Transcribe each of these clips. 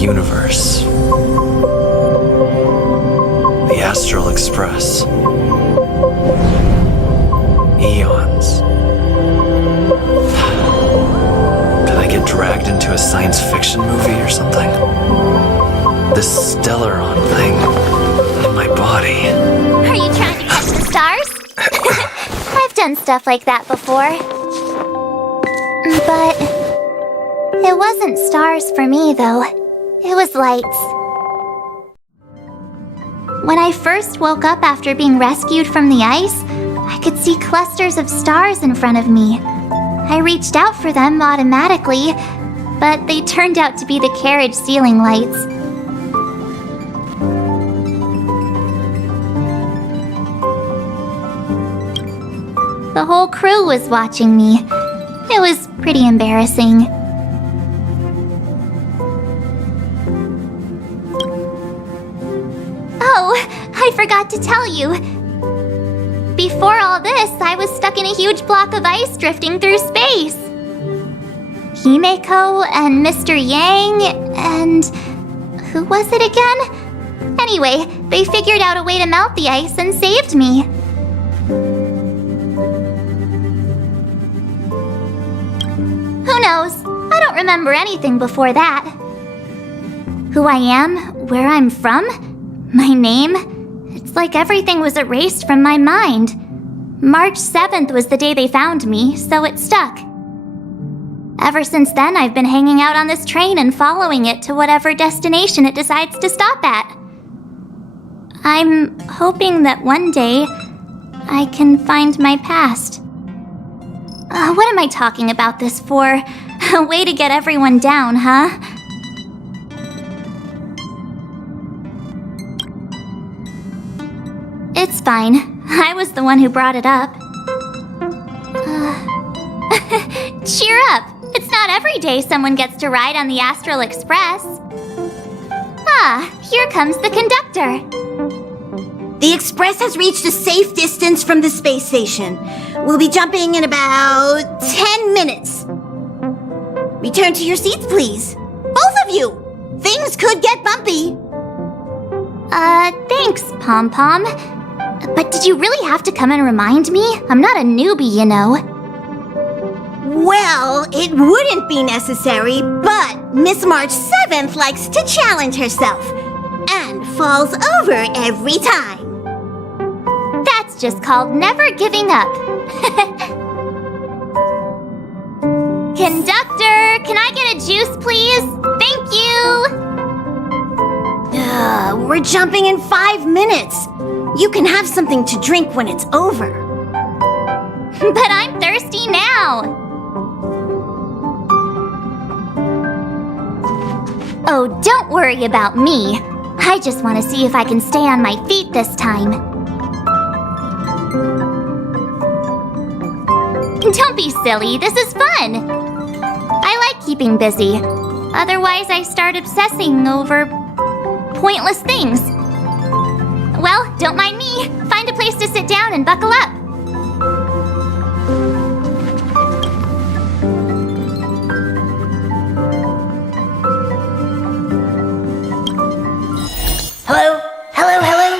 universe. The Astral Express. Eons. Did I get dragged into a science fiction movie or something? This Stellaron thing in my body. Are you trying to catch the stars? I've done stuff like that before. But it wasn't stars for me, though. It was lights. When I first woke up after being rescued from the ice, I could see clusters of stars in front of me. I reached out for them automatically, but they turned out to be the carriage ceiling lights. The whole crew was watching me. It was pretty embarrassing. Oh, I forgot to tell you. Before all this, I was stuck in a huge block of ice drifting through space. Himeko and Mr. Yang and... who was it again? Anyway, they figured out a way to melt the ice and saved me. Who knows? I don't remember anything before that. Who I am, where I'm from, my name, it's like everything was erased from my mind. March 7th was the day they found me, so it stuck. Ever since then, I've been hanging out on this train and following it to whatever destination it decides to stop at. I'm hoping that one day I can find my past. What am I talking about this for? A way to get everyone down, huh? It's fine. I was the one who brought it up. Cheer up! It's not every day someone gets to ride on the Astral Express. Ah, here comes the conductor. The Express has reached a safe distance from the space station. We'll be jumping in about 10 minutes. Return to your seats, please. Both of you! Things could get bumpy. Thanks, Pom Pom. But did you really have to come and remind me? I'm not a newbie, you know. Well, it wouldn't be necessary, but Miss March 7th likes to challenge herself and falls over every time. That's just called never giving up. Conductor, can I get a juice, please? Thank you! We're jumping in 5 minutes. You can have something to drink when it's over. But I'm thirsty now. Oh, don't worry about me. I just want to see if I can stay on my feet this time. Don't be silly, this is fun. I like keeping busy. Otherwise, I start obsessing over pointless things. Well, don't mind me. Find a place to sit down and buckle up. Hello? Hello, hello?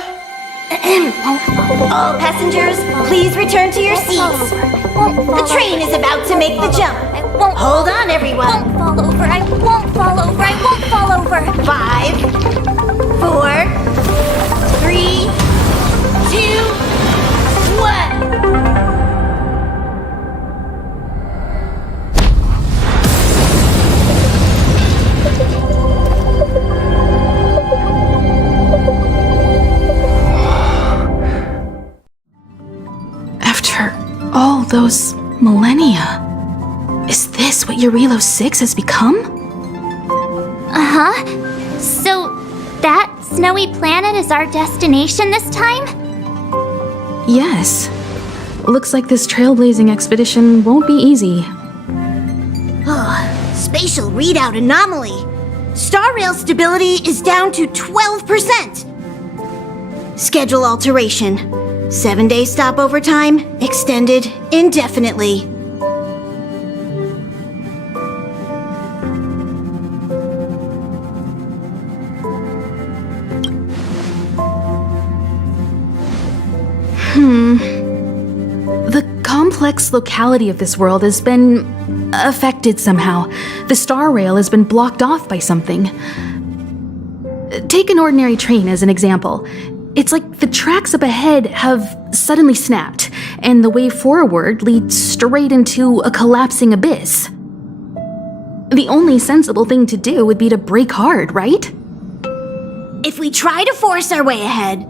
All passengers, please return to your seats. The train is about to make the jump. Hold on, everyone. I won't fall over. I won't fall over. I won't fall over. 5, 4, 3, 2, 1. After all those millennia, is this what Eurilo 6 has become? Uh-huh. So, that snowy planet is our destination this time? Yes. Looks like this trailblazing expedition won't be easy. Spatial readout anomaly. Star rail stability is down to 12%. Schedule alteration. 7-day stopover time extended indefinitely. flux locality of this world has been affected somehow. The star rail has been blocked off by something. Take an ordinary train as an example. It's like the tracks up ahead have suddenly snapped, and the way forward leads straight into a collapsing abyss. The only sensible thing to do would be to brake hard, right? If we try to force our way ahead,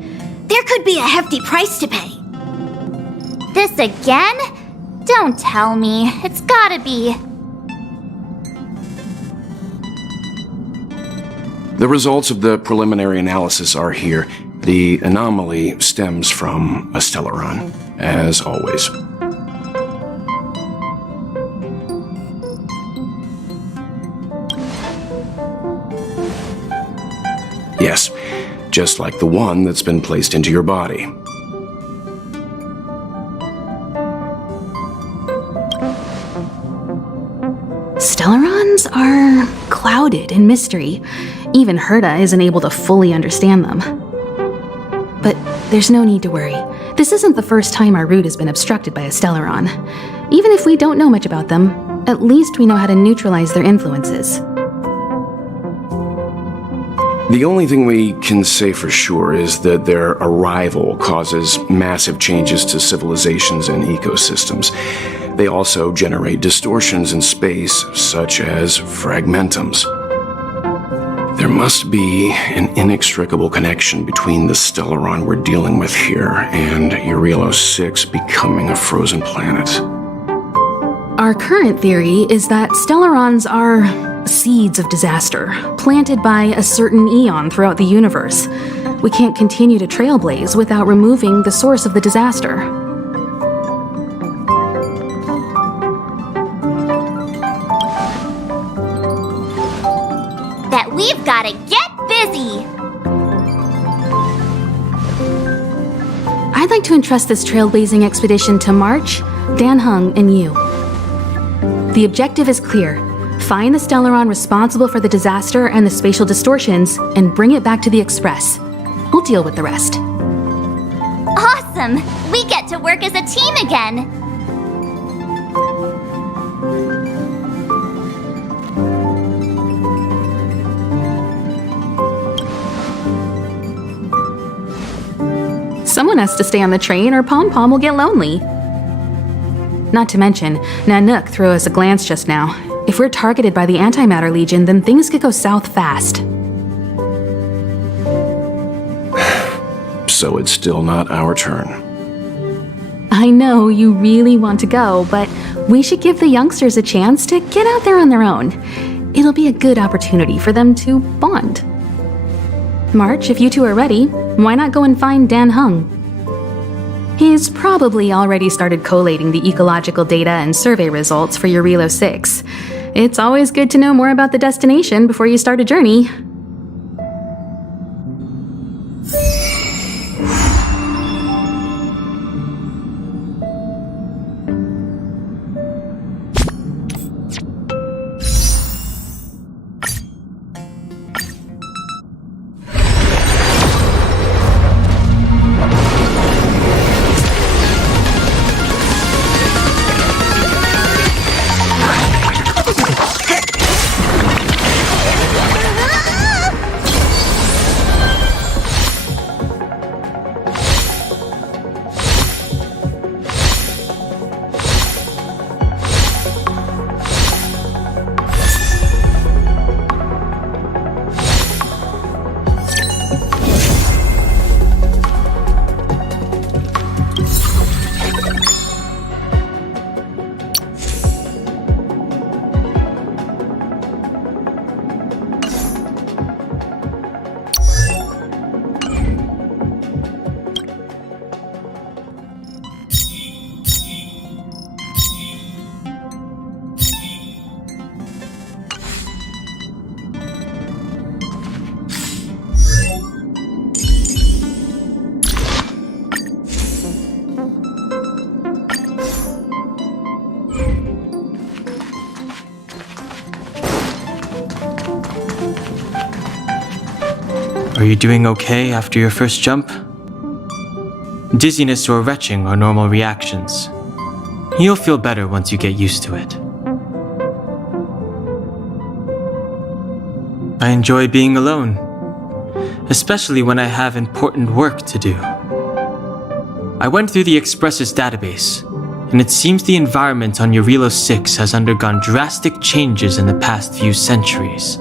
there could be a hefty price to pay. This again? Don't tell me. It's gotta be. The results of the preliminary analysis are here. The anomaly stems from a stellaron, as always. Yes, just like the one that's been placed into your body. Stellarons are clouded in mystery. Even Herta isn't able to fully understand them. But there's no need to worry. This isn't the first time our route has been obstructed by a Stellaron. Even if we don't know much about them, at least we know how to neutralize their influences. The only thing we can say for sure is that their arrival causes massive changes to civilizations and ecosystems. They also generate distortions in space, such as fragmentums. There must be an inextricable connection between the Stellaron we're dealing with here and Eurelos 6 becoming a frozen planet. Our current theory is that Stellarons are seeds of disaster, planted by a certain eon throughout the universe. We can't continue to trailblaze without removing the source of the disaster. That we've gotta get busy! I'd like to entrust this trailblazing expedition to March, Dan Heng, and you. The objective is clear. Find the Stellaron responsible for the disaster and the spatial distortions, and bring it back to the Express. We'll deal with the rest. Awesome! We get to work as a team again! Someone has to stay on the train or Pom Pom will get lonely. Not to mention, Nanook threw us a glance just now. If we're targeted by the Antimatter Legion, then things could go south fast. So it's still not our turn. I know you really want to go, but we should give the youngsters a chance to get out there on their own. It'll be a good opportunity for them to bond. March, if you two are ready, why not go and find Dan Heng? He's probably already started collating the ecological data and survey results for Eurelos 6. It's always good to know more about the destination before you start a journey. Are you doing okay after your first jump? Dizziness or retching are normal reactions. You'll feel better once you get used to it. I enjoy being alone, especially when I have important work to do. I went through the Express's database, and it seems the environment on Eurilo 6 has undergone drastic changes in the past few centuries.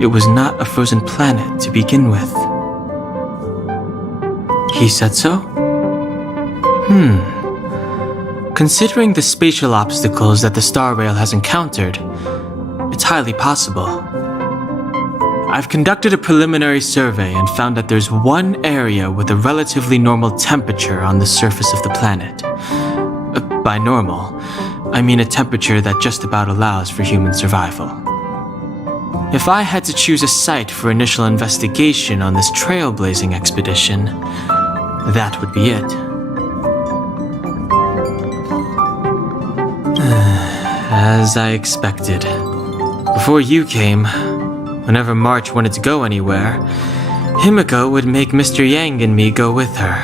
It was not a frozen planet to begin with. He said so? Considering the spatial obstacles that the Star Rail has encountered, it's highly possible. I've conducted a preliminary survey and found that there's one area with a relatively normal temperature on the surface of the planet. By normal, I mean a temperature that just about allows for human survival. If I had to choose a site for initial investigation on this trailblazing expedition, that would be it. As I expected. Before you came, whenever March wanted to go anywhere, Himiko would make Mr. Yang and me go with her.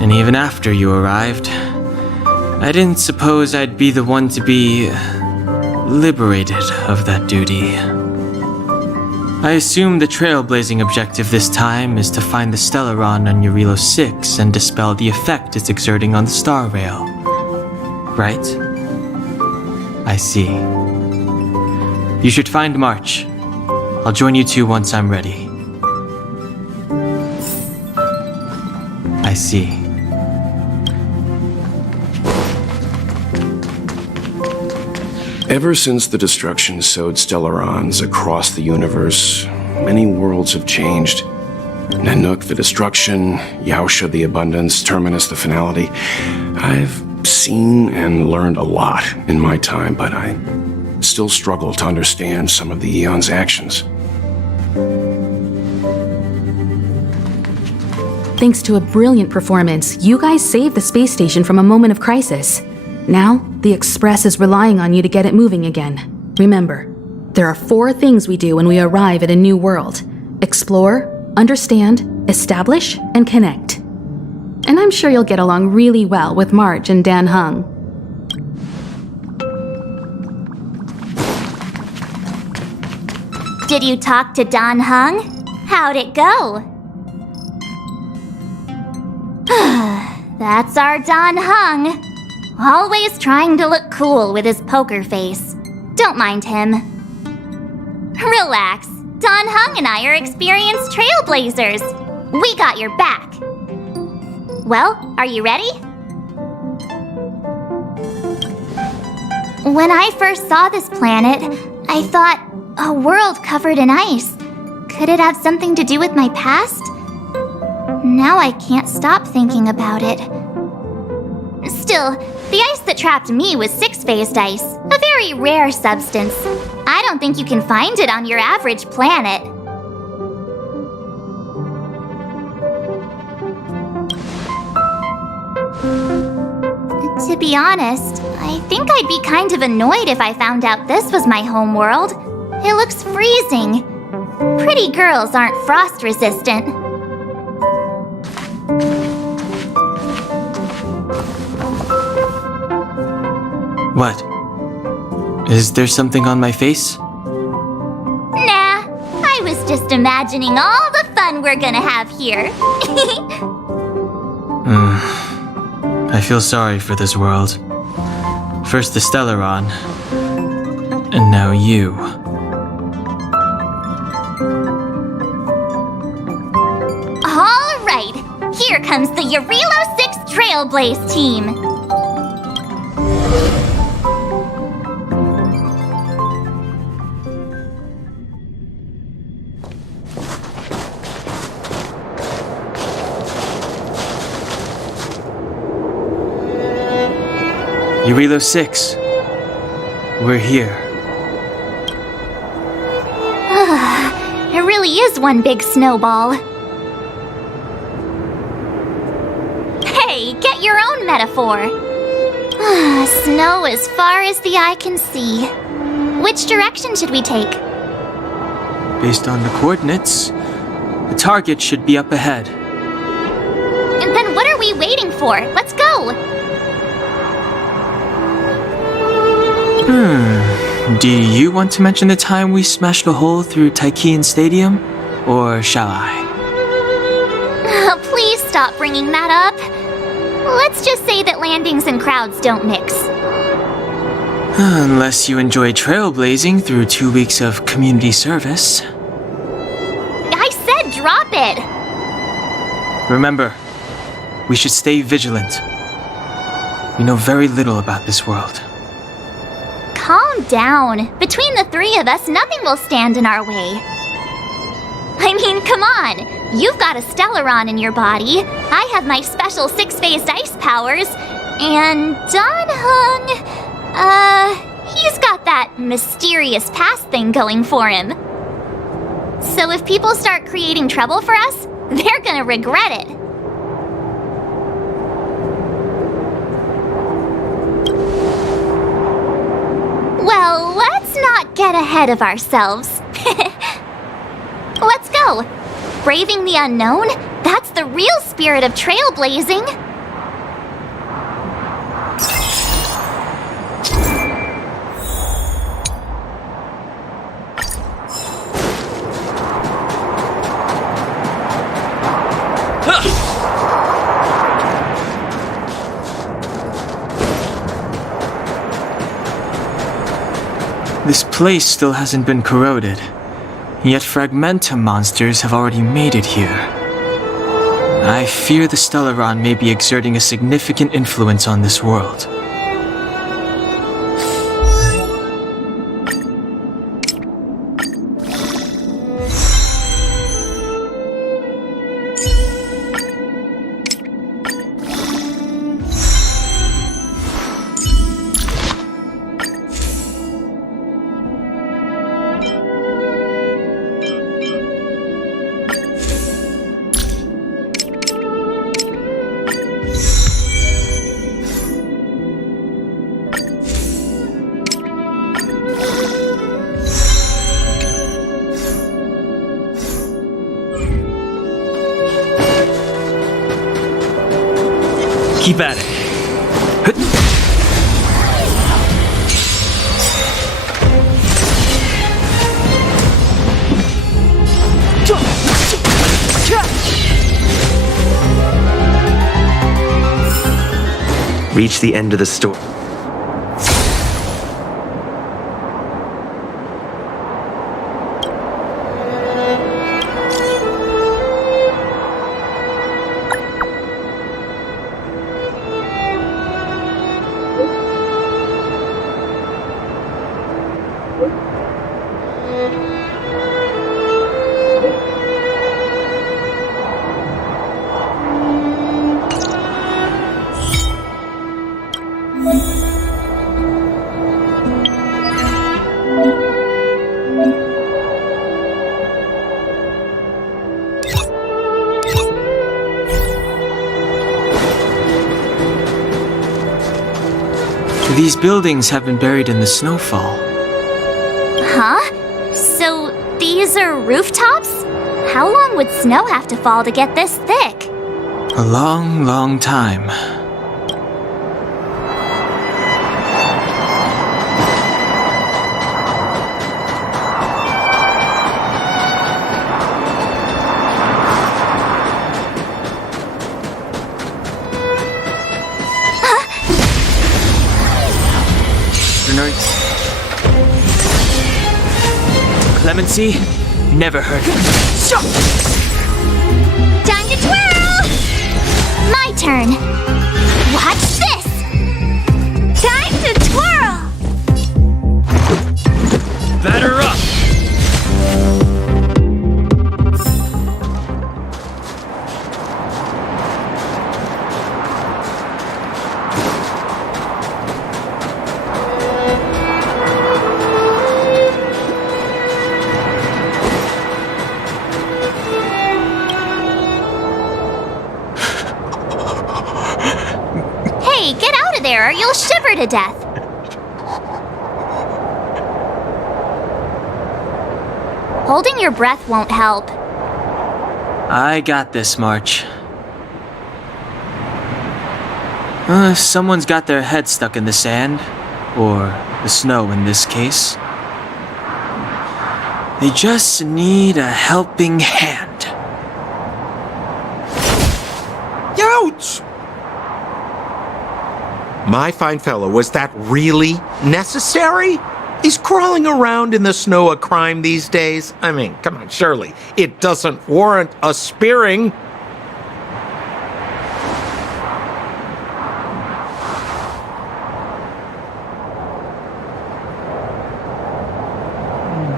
And even after you arrived, I didn't suppose I'd be the one to be liberated of that duty. I assume the trailblazing objective this time is to find the Stellaron on Eurilo 6 and dispel the effect it's exerting on the Star Rail. Right? I see. You should find March. I'll join you two once I'm ready. I see. Ever since the destruction sowed Stellarons across the universe, many worlds have changed. Nanook, the destruction, Yaosha, the abundance, Terminus, the finality. I've seen and learned a lot in my time, but I still struggle to understand some of the Eon's actions. Thanks to a brilliant performance, you guys saved the space station from a moment of crisis. Now, the Express is relying on you to get it moving again. Remember, there are 4 things we do when we arrive at a new world: explore, understand, establish, and connect. And I'm sure you'll get along really well with March and Dan Hung. Did you talk to Dan Hung? How'd it go? That's our Dan Hung. Always trying to look cool with his poker face. Don't mind him. Relax. Dan Hung and I are experienced trailblazers. We got your back. Well, are you ready? When I first saw this planet, I thought, a world covered in ice. Could it have something to do with my past? Now I can't stop thinking about it. Still, the ice that trapped me was 6-phased ice, a very rare substance. I don't think you can find it on your average planet. To be honest, I think I'd be kind of annoyed if I found out this was my home world. It looks freezing. Pretty girls aren't frost resistant. What? Is there something on my face? Nah, I was just imagining all the fun we're gonna have here. I feel sorry for this world. First the Stellaron, and now you. All right, here comes the Eurilo 6 Trailblaze team. Eurilo 6. We're here. It really is one big snowball. Hey, get your own metaphor. Snow as far as the eye can see. Which direction should we take? Based on the coordinates, the target should be up ahead. And then what are we waiting for? Let's go! Do you want to mention the time we smashed a hole through Taikian Stadium? Or shall I? Please stop bringing that up. Let's just say that landings and crowds don't mix. Unless you enjoy trailblazing through 2 weeks of community service. I said drop it! Remember, we should stay vigilant. We know very little about this world. Calm down. Between the three of us, nothing will stand in our way. I mean, come on. You've got a Stellaron in your body. I have my special 6-phased ice powers. And Danhung, he's got that mysterious past thing going for him. So if people start creating trouble for us, they're gonna regret it. Well, let's not get ahead of ourselves. Let's go. Braving the unknown? That's the real spirit of trailblazing. This place still hasn't been corroded, yet Fragmentum monsters have already made it here. I fear the Stellaron may be exerting a significant influence on this world. Keep at it. Reach the end of the store. These buildings have been buried in the snowfall. Huh? So these are rooftops? How long would snow have to fall to get this thick? A long, long time. Clemency? Never heard of it. Time to twirl! My turn. Watch this! Time to twirl! Batter up! Hey, get out of there or you'll shiver to death. Holding your breath won't help. I got this, March. Someone's got their head stuck in the sand, or the snow in this case. They just need a helping hand. Ouch! My fine fellow, was that really necessary? Is crawling around in the snow a crime these days? I mean, come on, surely it doesn't warrant a spearing.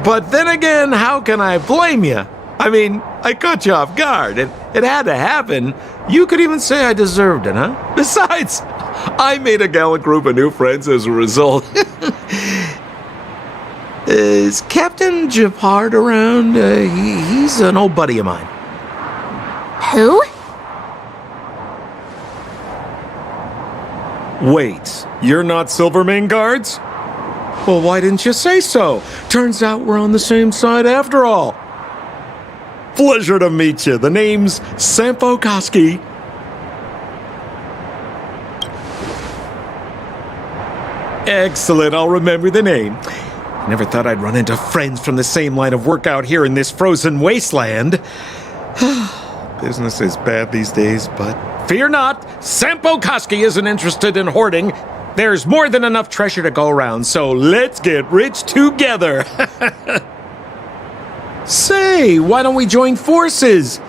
But then again, how can I blame you? I mean, I caught you off guard. It had to happen. You could even say I deserved it, huh? Besides, I made a gallant group of new friends as a result. Is Captain Japard around? He's an old buddy of mine. Who? Wait, you're not Silvermane Guards? Well, why didn't you say so? Turns out we're on the same side after all. Pleasure to meet you. The name's Sampo Koski. Excellent, I'll remember the name. Never thought I'd run into friends from the same line of work out here in this frozen wasteland. Business is bad these days, but fear not, Sampo Koski isn't interested in hoarding. There's more than enough treasure to go around, so let's get rich together. Say, why don't we join forces?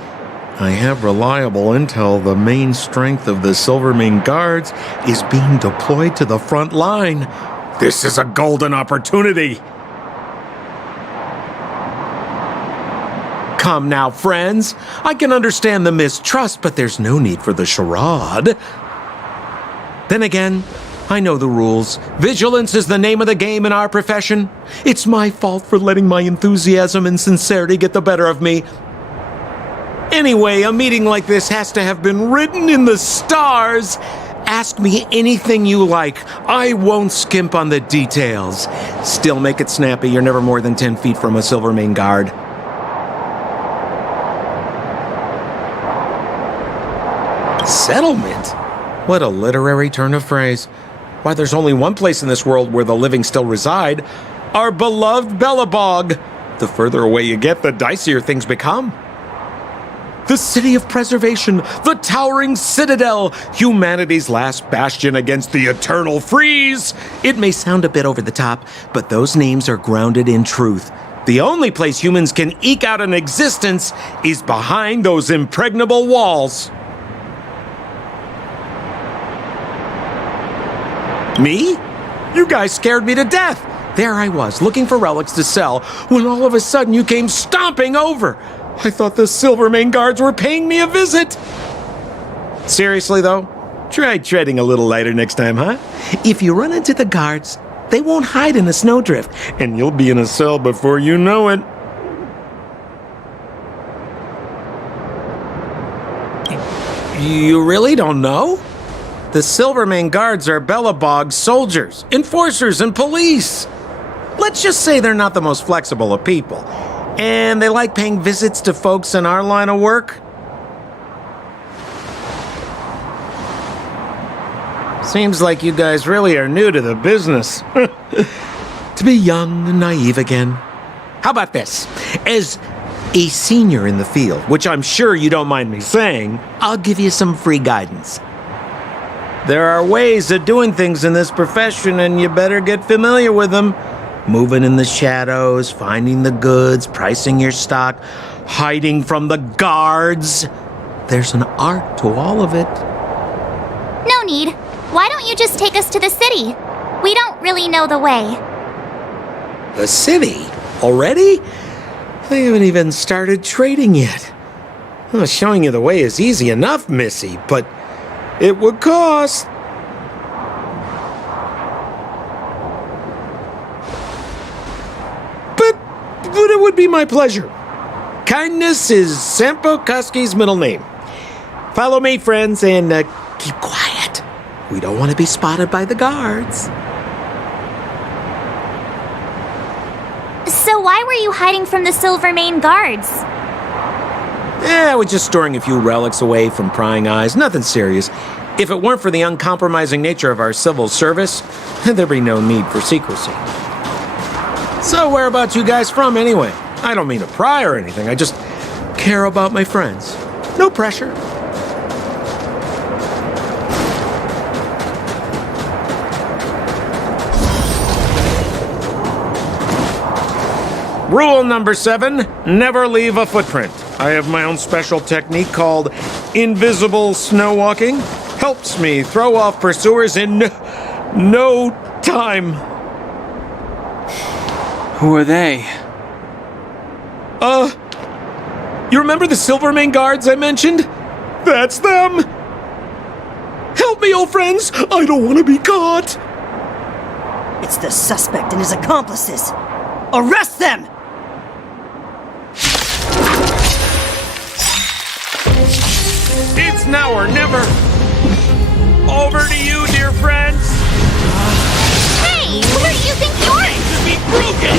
I have reliable intel the main strength of the Silvermane Guards is being deployed to the front line. This is a golden opportunity. Come now, friends. I can understand the mistrust, but there's no need for the charade. Then again, I know the rules. Vigilance is the name of the game in our profession. It's my fault for letting my enthusiasm and sincerity get the better of me. Anyway, a meeting like this has to have been written in the stars. Ask me anything you like. I won't skimp on the details. Still make it snappy. You're never more than 10 feet from a Silvermane Guard. Settlement? What a literary turn of phrase. Why, there's only one place in this world where the living still reside. Our beloved Bellabog. The further away you get, the dicier things become. The city of preservation, the towering citadel, humanity's last bastion against the eternal freeze. It may sound a bit over the top, but those names are grounded in truth. The only place humans can eke out an existence is behind those impregnable walls. Me? You guys scared me to death. There I was, looking for relics to sell, when all of a sudden you came stomping over. I thought the Silvermane Guards were paying me a visit. Seriously, though, try treading a little lighter next time, huh? If you run into the guards, they won't hide in a snowdrift, and you'll be in a cell before you know it. You really don't know? The Silvermane Guards are Bellabog's soldiers, enforcers, and police. Let's just say they're not the most flexible of people. And they like paying visits to folks in our line of work. Seems like you guys really are new to the business. To be young and naive again. How about this? As a senior in the field, which I'm sure you don't mind me saying, I'll give you some free guidance. There are ways of doing things in this profession, and you better get familiar with them. Moving in the shadows, finding the goods, pricing your stock, hiding from the guards. There's an art to all of it. No need. Why don't you just take us to the city? We don't really know the way. The city? Already? They haven't even started trading yet. Well, showing you the way is easy enough, Missy, but it would cost. But it would be my pleasure. Kindness is Sampo Koski's middle name. Follow me, friends, and keep quiet. We don't want to be spotted by the guards. So why were you hiding from the Silvermane Guards? We're just storing a few relics away from prying eyes. Nothing serious. If it weren't for the uncompromising nature of our civil service, there'd be no need for secrecy. So whereabouts you guys from anyway? I don't mean to pry or anything, I just care about my friends. No pressure. Rule number 7, never leave a footprint. I have my own special technique called invisible snow walking. Helps me throw off pursuers in no time. Who are they? You remember the Silvermane guards I mentioned? That's them! Help me, old friends! I don't want to be caught! It's the suspect and his accomplices. Arrest them! It's now or never! Over to you, dear friends! Hey, where do you think you're? To be broken!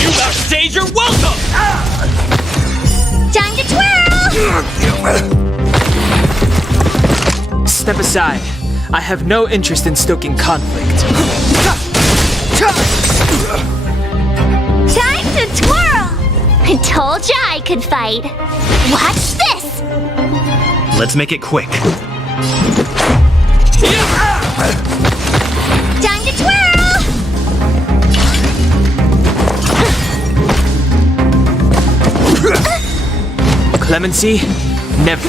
You outstayed your welcome! Time to twirl! Step aside. I have no interest in stoking conflict. Time to twirl! I told ya I could fight. Watch this! Let's make it quick. Time to twirl! Clemency? Never.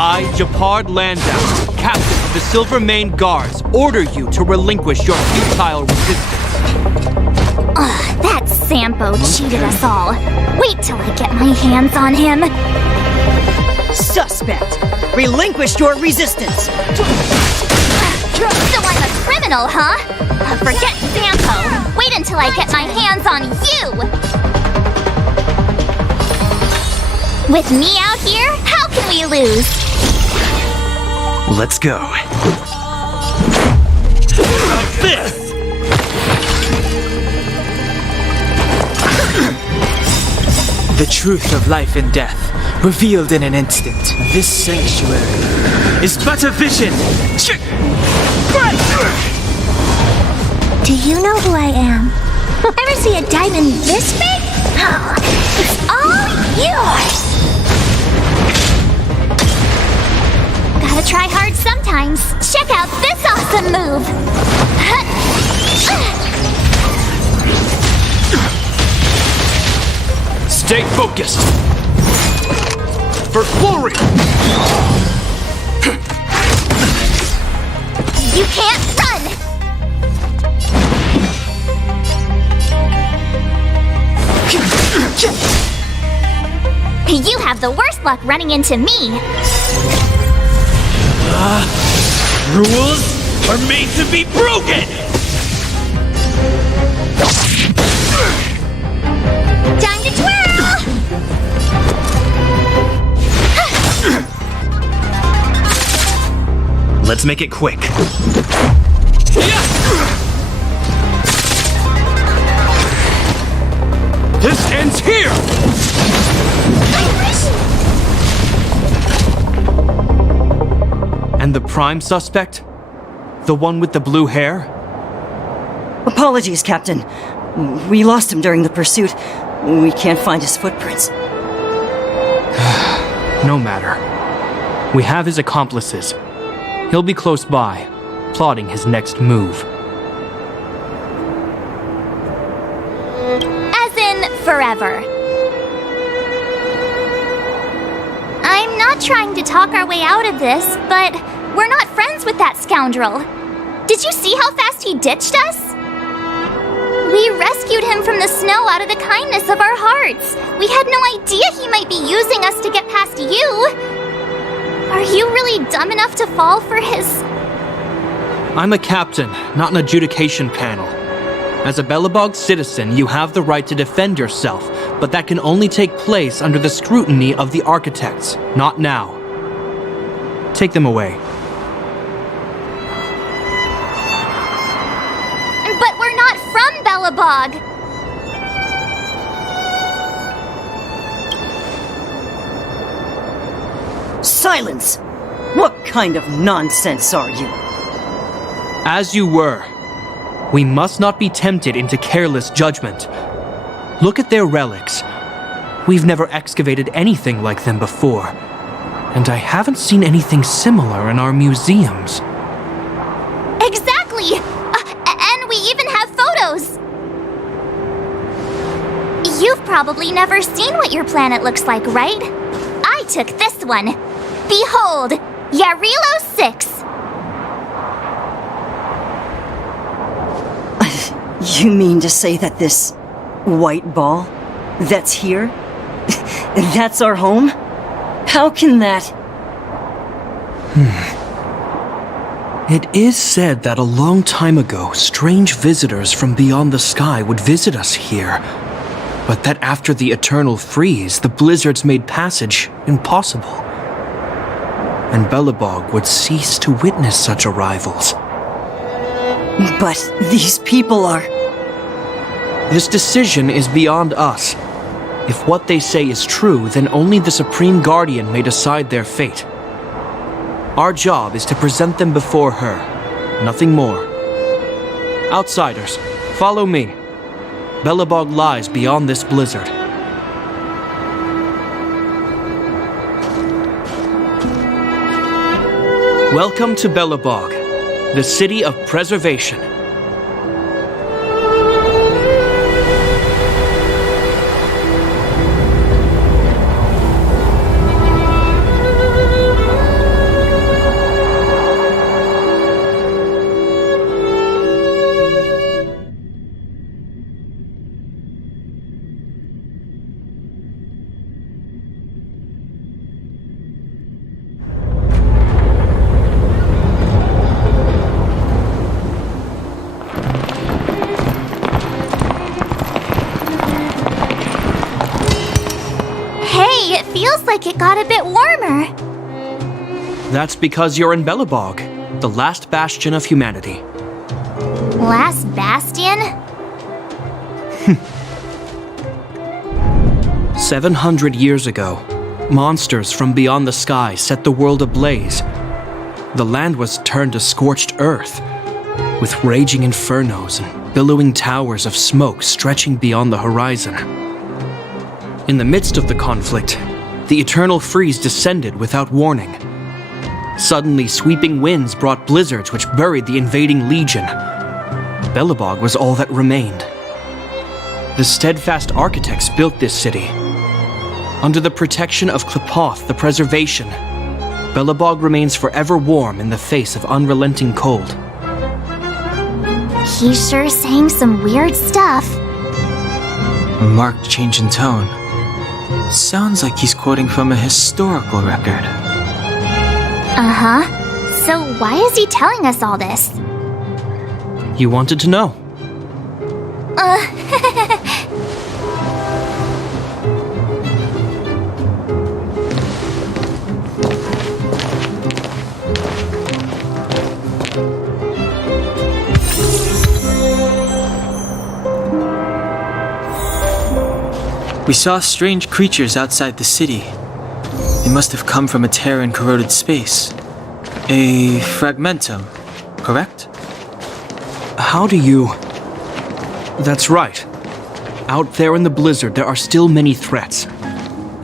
I, Japard Landau, captain of the Silvermane Guards, order you to relinquish your futile resistance. That Sampo cheated us all. Wait till I get my hands on him. Suspect! Relinquish your resistance! So I'm a criminal, huh? Forget Sampo. Wait until I get my hands on you! With me out here, how can we lose? Let's go. This! The truth of life and death, revealed in an instant. This sanctuary is but a vision. Do you know who I am? Ever see a diamond this big? Oh, it's all yours! Gotta try hard sometimes. Check out this awesome move! Stay focused! For glory! You can't run! You have the worst luck running into me. Rules are made to be broken! Time to twirl! Let's make it quick. This ends here! And the prime suspect? The one with the blue hair? Apologies, Captain. We lost him during the pursuit. We can't find his footprints. No matter. We have his accomplices. He'll be close by, plotting his next move. As in, forever. I'm not trying to talk our way out of this, but we're not friends with that scoundrel. Did you see how fast he ditched us? We rescued him from the snow out of the kindness of our hearts. We had no idea he might be using us to get past you. Are you really dumb enough to fall for his... I'm a captain, not an adjudication panel. As a Belobog citizen, you have the right to defend yourself, but that can only take place under the scrutiny of the architects, not now. Take them away. But we're not from Belobog! Silence! What kind of nonsense are you? As you were. We must not be tempted into careless judgment. Look at their relics. We've never excavated anything like them before. And I haven't seen anything similar in our museums. Exactly! And we even have photos! You've probably never seen what your planet looks like, right? I took this one. Behold, Yarilo 6. You mean to say that this white ball that's here, that's our home? How can that? It is said that a long time ago, strange visitors from beyond the sky would visit us here. But that after the eternal freeze, the blizzards made passage impossible. And Belobog would cease to witness such arrivals. But these people are... This decision is beyond us. If what they say is true, then only the Supreme Guardian may decide their fate. Our job is to present them before her, nothing more. Outsiders, follow me. Belobog lies beyond this blizzard. Welcome to Belobog, the city of preservation. Feels like it got a bit warmer. That's because you're in Belobog, the last bastion of humanity. Last bastion? 700 years ago, monsters from beyond the sky set the world ablaze. The land was turned to scorched earth, with raging infernos and billowing towers of smoke stretching beyond the horizon. In the midst of the conflict, the eternal freeze descended without warning. Suddenly, sweeping winds brought blizzards which buried the invading legion. Belobog was all that remained. The steadfast architects built this city. Under the protection of Klepoth, the preservation, Belobog remains forever warm in the face of unrelenting cold. He's sure saying some weird stuff. A marked change in tone. Sounds like he's quoting from a historical record. Uh-huh. So why is he telling us all this? You wanted to know. We saw strange creatures outside the city. They must have come from a Terran-corroded space. A fragmentum, correct? How do you... That's right. Out there in the blizzard, there are still many threats,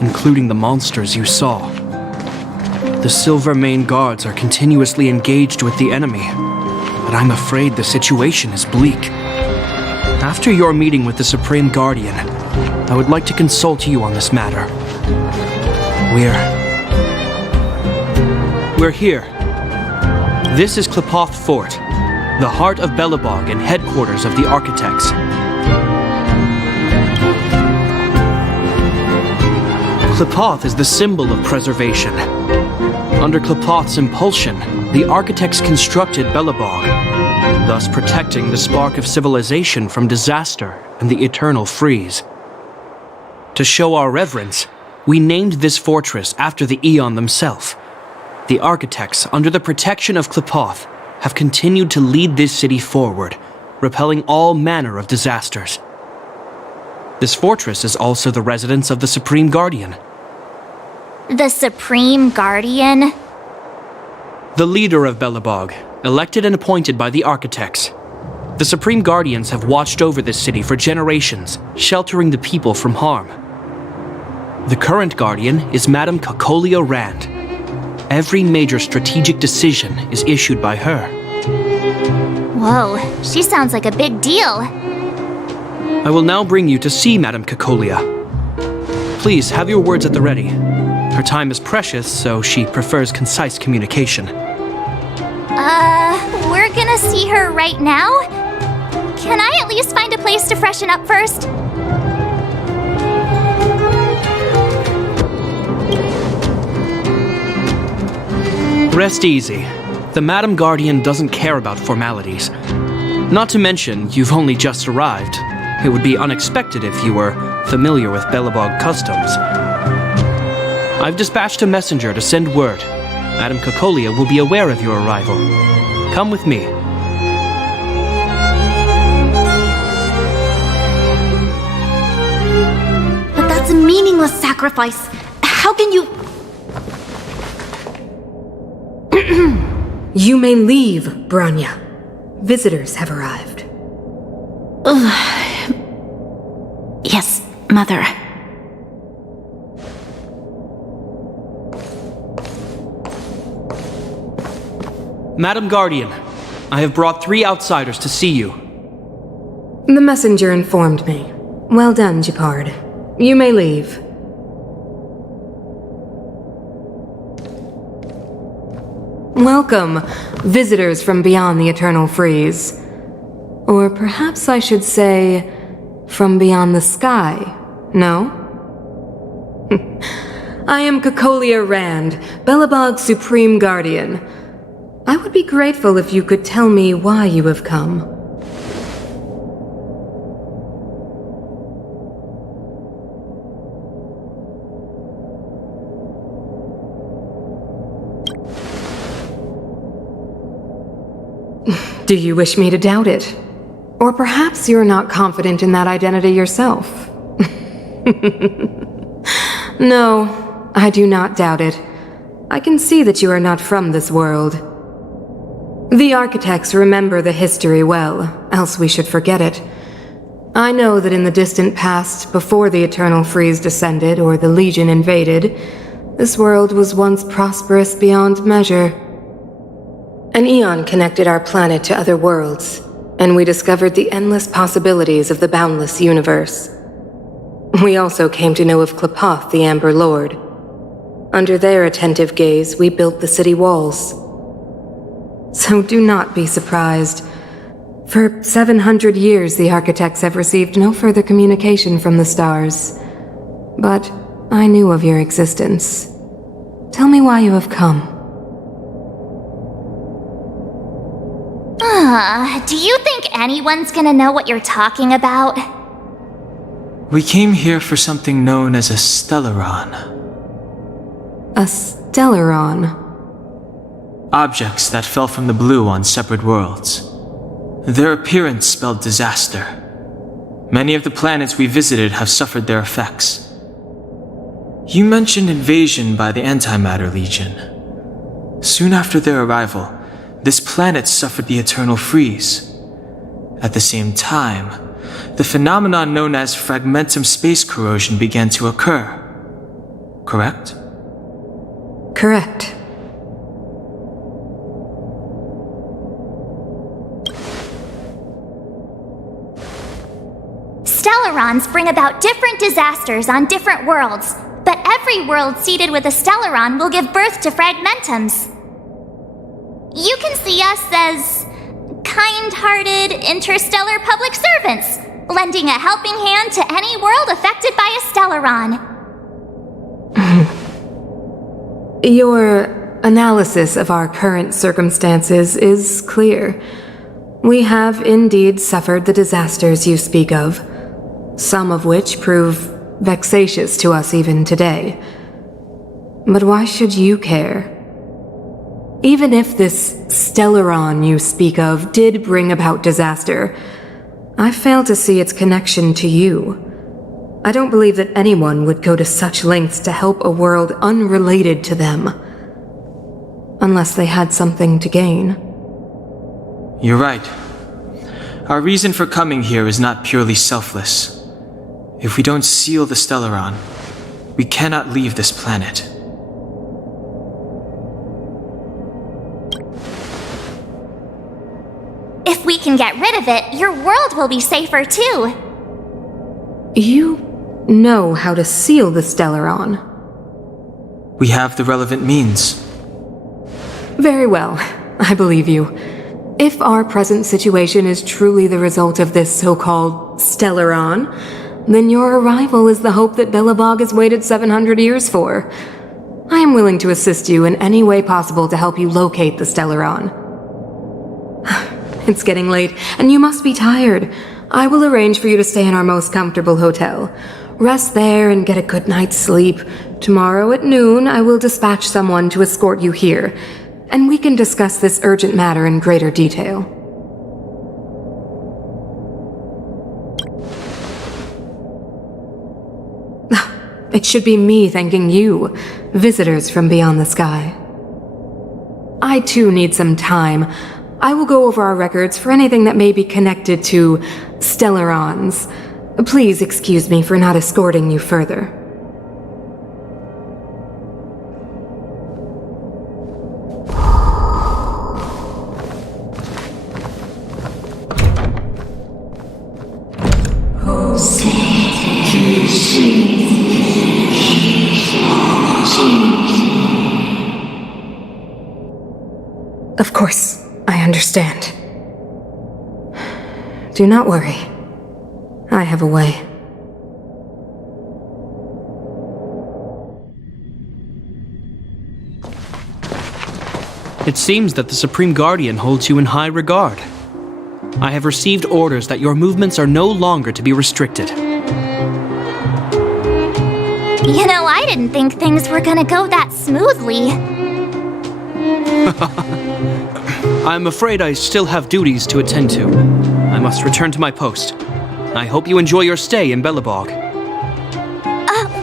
including the monsters you saw. The Silvermane guards are continuously engaged with the enemy, but I'm afraid the situation is bleak. After your meeting with the Supreme Guardian, I would like to consult you on this matter. We're here. This is Klepoth Fort, the heart of Belobog and headquarters of the architects. Klepoth is the symbol of preservation. Under Klepoth's impulsion, the architects constructed Belobog, thus protecting the spark of civilization from disaster and the eternal freeze. To show our reverence, we named this fortress after the Aeon themselves. The architects, under the protection of Qlipoth, have continued to lead this city forward, repelling all manner of disasters. This fortress is also the residence of the Supreme Guardian. The Supreme Guardian? The leader of Belobog, elected and appointed by the architects. The Supreme Guardians have watched over this city for generations, sheltering the people from harm. The current Guardian is Madame Cocolia Rand. Every major strategic decision is issued by her. Whoa, she sounds like a big deal. I will now bring you to see Madame Cocolia. Please have your words at the ready. Her time is precious, so she prefers concise communication. We're gonna see her right now? Can I at least find a place to freshen up first? Rest easy. The Madam Guardian doesn't care about formalities. Not to mention, you've only just arrived. It would be unexpected if you were familiar with Belobog customs. I've dispatched a messenger to send word. Madame Cocolia will be aware of your arrival. Come with me. But that's a meaningless sacrifice. How can you... You may leave, Branya. Visitors have arrived. Yes, Mother. Madam Guardian, I have brought 3 outsiders to see you. The messenger informed me. Well done, Gepard. You may leave. Welcome, visitors from beyond the eternal freeze. Or perhaps I should say, from beyond the sky, no? I am Cocolia Rand, Belobog's Supreme Guardian. I would be grateful if you could tell me why you have come. Do you wish me to doubt it? Or perhaps you're not confident in that identity yourself? No, I do not doubt it. I can see that you are not from this world. The architects remember the history well, else we should forget it. I know that in the distant past, before the Eternal Freeze descended or the Legion invaded, this world was once prosperous beyond measure. An eon connected our planet to other worlds, and we discovered the endless possibilities of the boundless universe. We also came to know of Qlipoth, the Amber Lord. Under their attentive gaze, we built the city walls. So do not be surprised. For 700 years, the architects have received no further communication from the stars. But I knew of your existence. Tell me why you have come. Do you think anyone's gonna know what you're talking about? We came here for something known as a Stellaron. A Stellaron? Objects that fell from the blue on separate worlds. Their appearance spelled disaster. Many of the planets we visited have suffered their effects. You mentioned invasion by the Antimatter Legion. Soon after their arrival, this planet suffered the Eternal Freeze. At the same time, the phenomenon known as fragmentum space corrosion began to occur. Correct? Correct. Stellarons bring about different disasters on different worlds, but every world seeded with a Stellaron will give birth to fragmentums. You can see us as kind-hearted interstellar public servants, lending a helping hand to any world affected by a Stellaron. Your analysis of our current circumstances is clear. We have indeed suffered the disasters you speak of, some of which prove vexatious to us even today. But why should you care? Even if this Stellaron you speak of did bring about disaster, I fail to see its connection to you. I don't believe that anyone would go to such lengths to help a world unrelated to them. Unless they had something to gain. You're right. Our reason for coming here is not purely selfless. If we don't seal the Stellaron, we cannot leave this planet. If we can get rid of it, your world will be safer too. You know how to seal the Stellaron. We have the relevant means. Very well, I believe you. If our present situation is truly the result of this so-called Stellaron, then your arrival is the hope that Belobog has waited 700 years for. I am willing to assist you in any way possible to help you locate the Stellaron. It's getting late, and you must be tired. I will arrange for you to stay in our most comfortable hotel. Rest there and get a good night's sleep. Tomorrow at noon, I will dispatch someone to escort you here, and we can discuss this urgent matter in greater detail. It should be me thanking you, visitors from beyond the sky. I too need some time. I will go over our records for anything that may be connected to Stellarons. Please excuse me for not escorting you further. Of course, I understand. Do not worry. I have a way. It seems that the Supreme Guardian holds you in high regard. I have received orders that your movements are no longer to be restricted. You know, I didn't think things were gonna go that smoothly. I'm afraid I still have duties to attend to. I must return to my post. I hope you enjoy your stay in Belobog.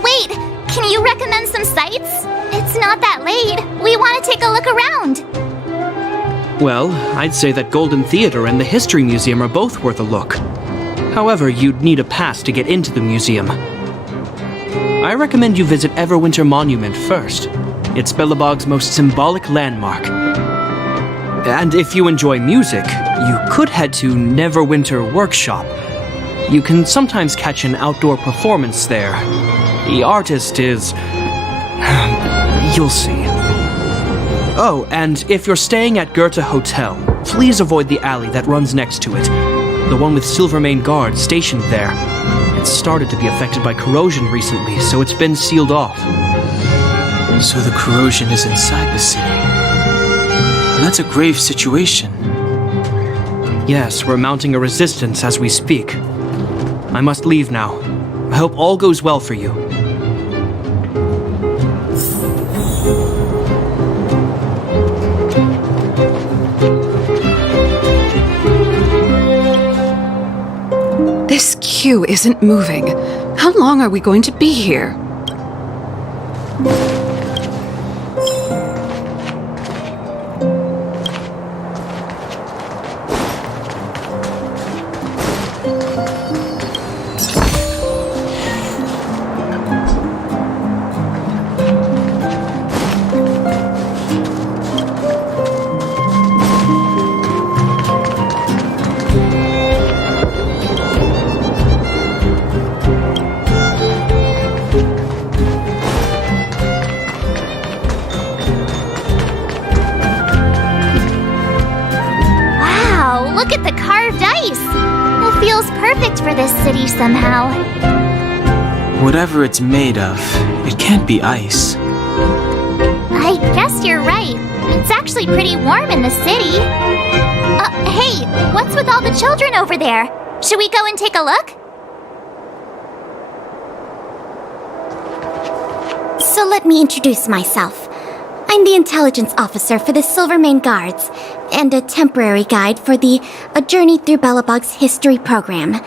Wait! Can you recommend some sites? It's not that late. We want to take a look around. Well, I'd say that Golden Theater and the History Museum are both worth a look. However, you'd need a pass to get into the museum. I recommend you visit Everwinter Monument first. It's Belobog's most symbolic landmark. And if you enjoy music, you could head to Neverwinter Workshop. You can sometimes catch an outdoor performance there. The artist is... you'll see. Oh, and if you're staying at Goethe Hotel, please avoid the alley that runs next to it. The one with Silvermane guards stationed there. It's started to be affected by corrosion recently, so it's been sealed off. So the corrosion is inside the city. That's a grave situation. Yes, we're mounting a resistance as we speak. I must leave now. I hope all goes well for you. This queue isn't moving. How long are we going to be here? For this city somehow. Whatever it's made of, it can't be ice. I guess guess you're right. It's actually pretty warm in the city. Hey, what's with all the children over there? Should we go and take a look? So let me introduce myself. I'm the intelligence officer for the Silvermane Guards, and a temporary guide for the A Journey Through Belobog's history program.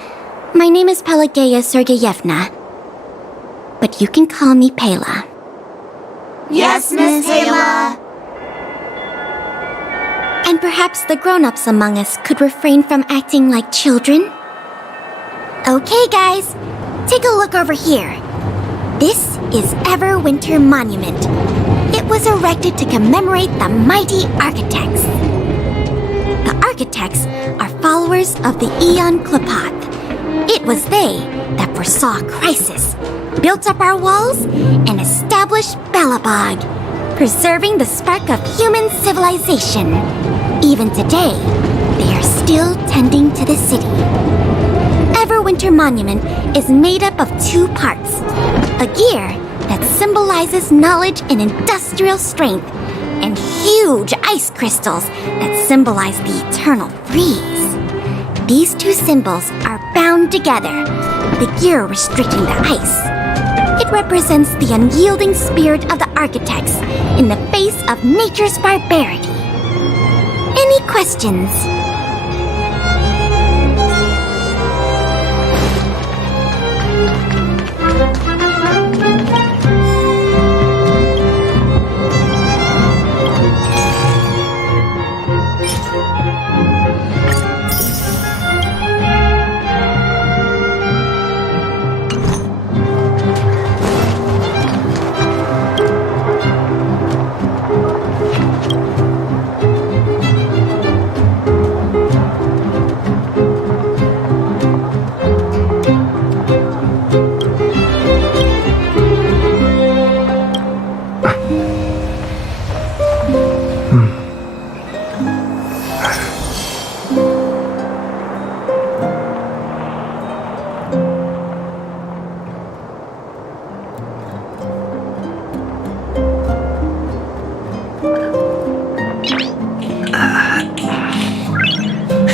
My name is Pelageya Sergeyevna, but you can call me Pela. Yes, Miss Pela. And perhaps the grown-ups among us could refrain from acting like children? Okay, guys, take a look over here. This is Everwinter Monument. It was erected to commemorate the mighty architects. The architects are followers of the Aeon Klapath. It was they that foresaw crisis, built up our walls, and established Belobog, preserving the spark of human civilization. Even today, they are still tending to the city. Everwinter Monument is made up of 2 parts. A gear that symbolizes knowledge and industrial strength, and huge ice crystals that symbolize the eternal freeze. These 2 symbols are bound together, the gear restricting the ice. It represents the unyielding spirit of the architects in the face of nature's barbarity. Any questions?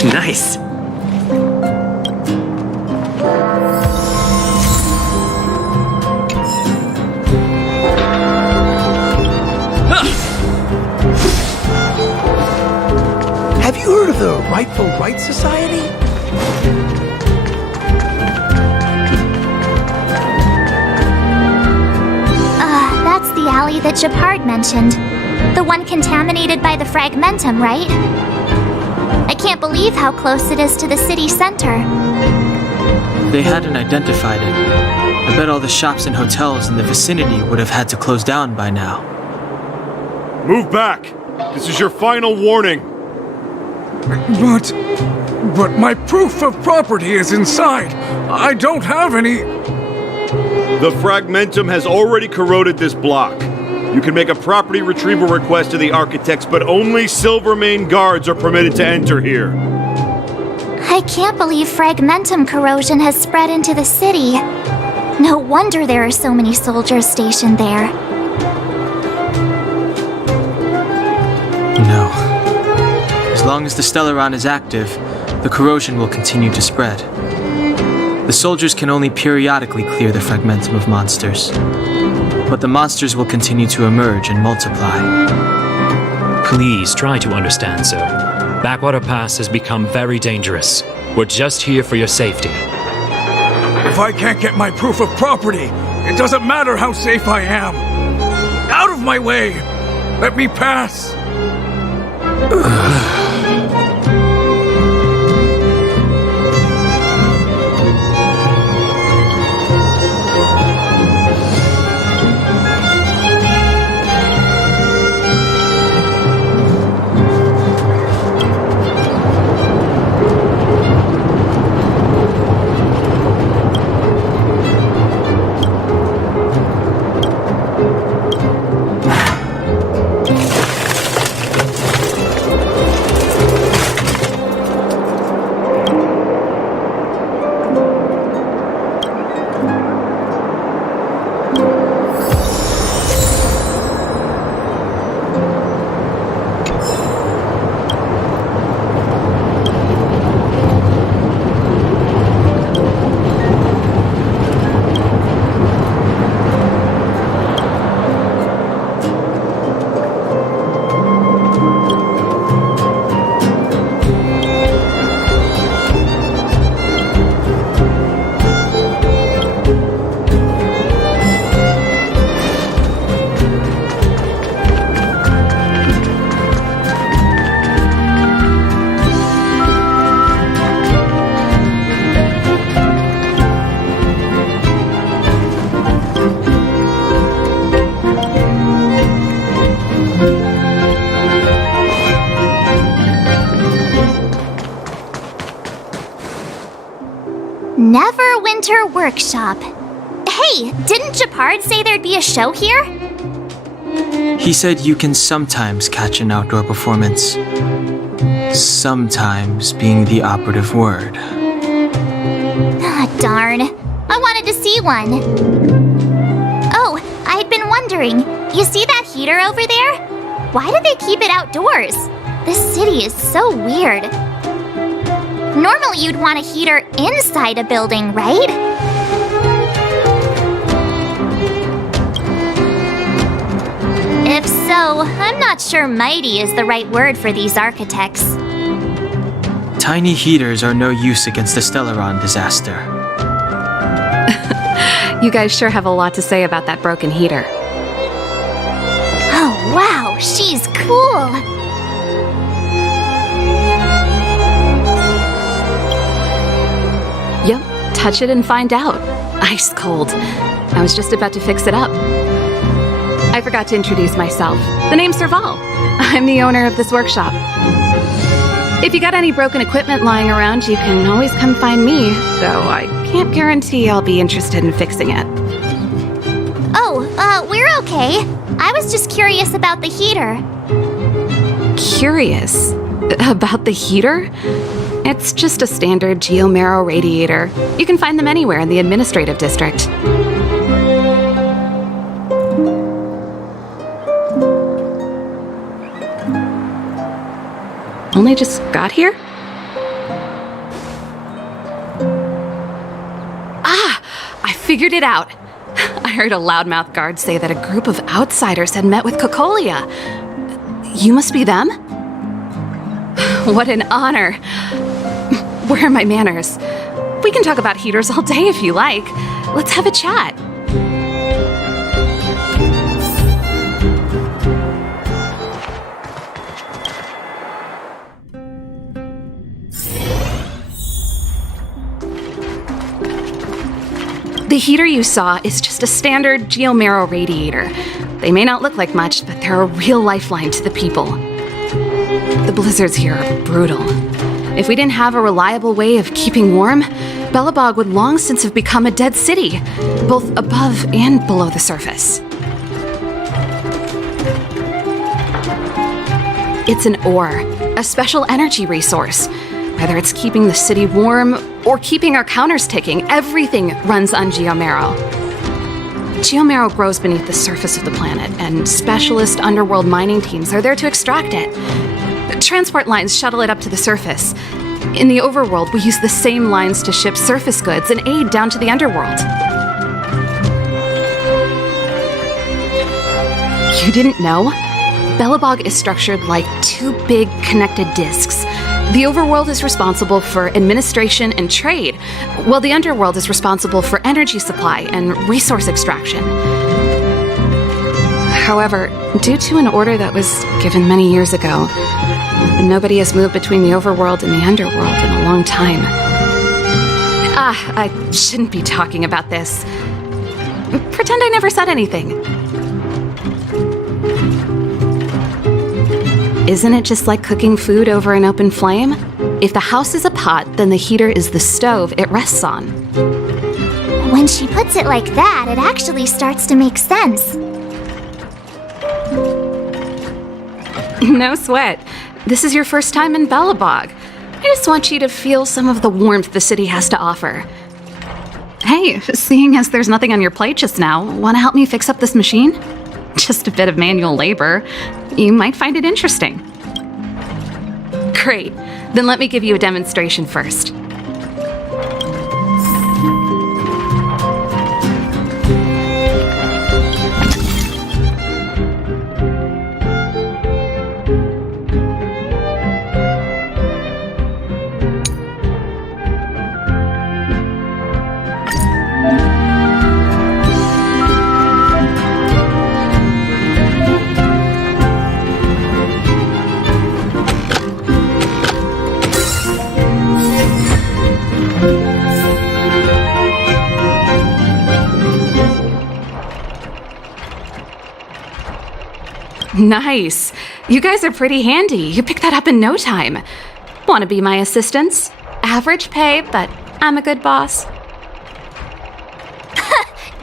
Nice. Have you heard of the Rightful Rights Society? That's the alley that Japard mentioned. The one contaminated by the fragmentum, right? I can't believe how close it is to the city center. They hadn't identified it. I bet all the shops and hotels in the vicinity would have had to close down by now. Move back! This is your final warning! But my proof of property is inside. I don't have any... The fragmentum has already corroded this block. You can make a property retrieval request to the architects, but only Silvermane Guards are permitted to enter here. I can't believe fragmentum corrosion has spread into the city. No wonder there are so many soldiers stationed there. No. As long as the Stellaron is active, the corrosion will continue to spread. The soldiers can only periodically clear the fragmentum of monsters. But the monsters will continue to emerge and multiply. Please try to understand, sir. Backwater Pass has become very dangerous. We're just here for your safety. If I can't get my proof of property, it doesn't matter how safe I am. Out of my way! Let me pass! Winter Workshop. Hey, didn't Japard say there'd be a show here? He said you can sometimes catch an outdoor performance. Sometimes being the operative word. Ah, darn. I wanted to see one. Oh, I'd been wondering. You see that heater over there? Why do they keep it outdoors? This city is so weird. Normally you'd want a heater inside a building, right? If so, I'm not sure mighty is the right word for these architects. Tiny heaters are no use against the Stellaron disaster. You guys sure have a lot to say about that broken heater. Oh, wow, she's cool. Yep, touch it and find out. Ice cold. I was just about to fix it up. I forgot to introduce myself. The name's Serval. I'm the owner of this workshop. If you got any broken equipment lying around, you can always come find me, though I can't guarantee I'll be interested in fixing it. Oh, we're okay. I was just curious about the heater. Curious? About the heater? It's just a standard geomarrow radiator. You can find them anywhere in the administrative district. Only just got here? Ah! I figured it out! I heard a loudmouth guard say that a group of outsiders had met with Cocolia. You must be them? What an honor! Where are my manners? We can talk about heaters all day if you like. Let's have a chat. The heater you saw is just a standard geomarrow radiator. They may not look like much, but they're a real lifeline to the people. The blizzards here are brutal. If we didn't have a reliable way of keeping warm, Belobog would long since have become a dead city, both above and below the surface. It's an ore, a special energy resource. Whether it's keeping the city warm or keeping our counters ticking, everything runs on geomarrow. Geomarrow grows beneath the surface of the planet, and specialist underworld mining teams are there to extract it. Transport lines shuttle it up to the surface. In the overworld, we use the same lines to ship surface goods and aid down to the underworld. You didn't know? Belobog is structured like two big connected disks. The overworld is responsible for administration and trade, while the underworld is responsible for energy supply and resource extraction. However, due to an order that was given many years ago, nobody has moved between the overworld and the underworld in a long time. I shouldn't be talking about this. Pretend I never said anything. Isn't it just like cooking food over an open flame? If the house is a pot, then the heater is the stove it rests on. When she puts it like that, it actually starts to make sense. No sweat. This is your first time in Belobog. I just want you to feel some of the warmth the city has to offer. Hey, seeing as there's nothing on your plate just now, want to help me fix up this machine? Just a bit of manual labor. You might find it interesting. Great. Then let me give you a demonstration first. Nice. You guys are pretty handy. You picked that up in no time. Want to be my assistants? Average pay, but I'm a good boss.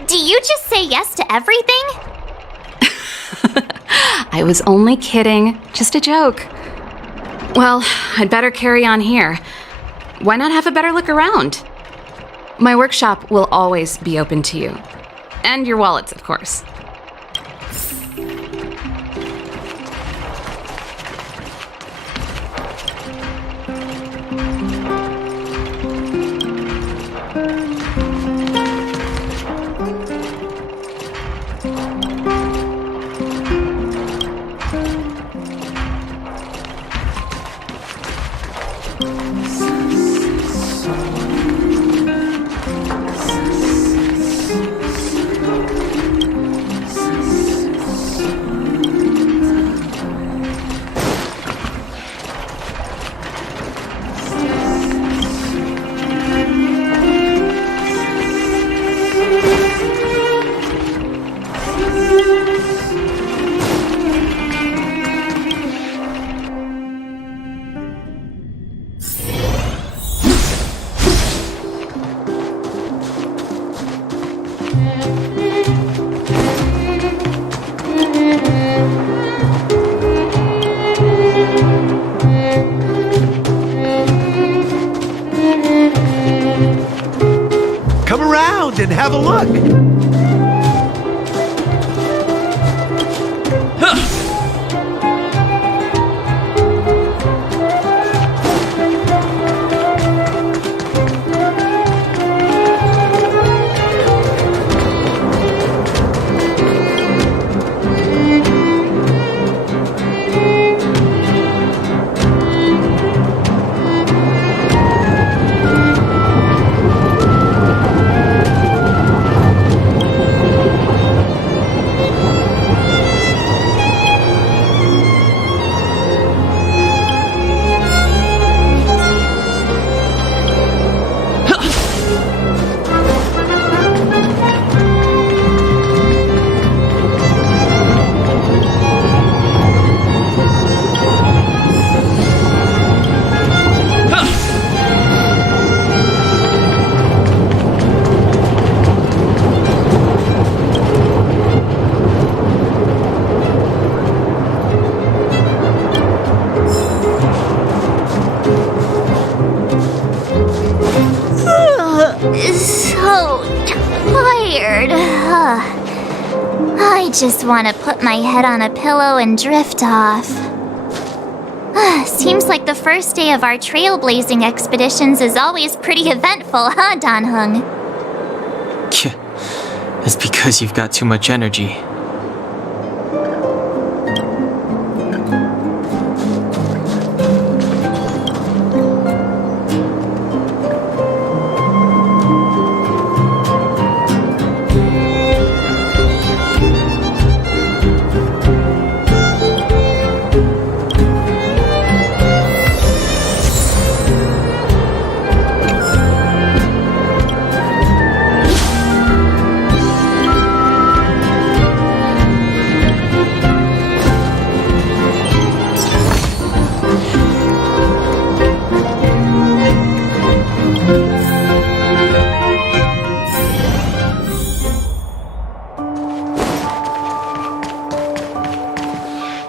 Do you just say yes to everything? I was only kidding. Just a joke. Well, I'd better carry on here. Why not have a better look around? My workshop will always be open to you. And your wallets, of course. Come around and have a look. So tired. I just want to put my head on a pillow and drift off. Seems like the first day of our trailblazing expeditions is always pretty eventful, huh, Danhung? It's because you've got too much energy.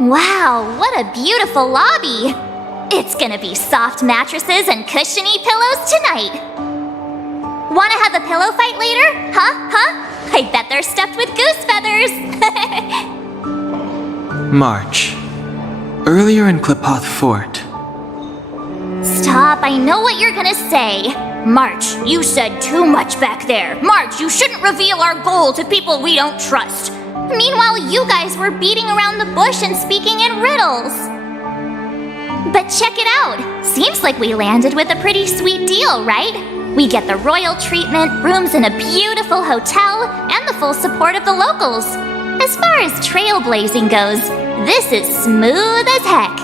Wow, what a beautiful lobby! It's gonna be soft mattresses and cushiony pillows tonight! Wanna have a pillow fight later? Huh? I bet they're stuffed with goose feathers! March. Earlier in Klipoth Fort. Stop, I know what you're gonna say! March, you said too much back there! March, you shouldn't reveal our goal to people we don't trust! Meanwhile, you guys were beating around the bush and speaking in riddles. But check it out. Seems like we landed with a pretty sweet deal, right? We get the royal treatment, rooms in a beautiful hotel, and the full support of the locals. As far as trailblazing goes, this is smooth as heck.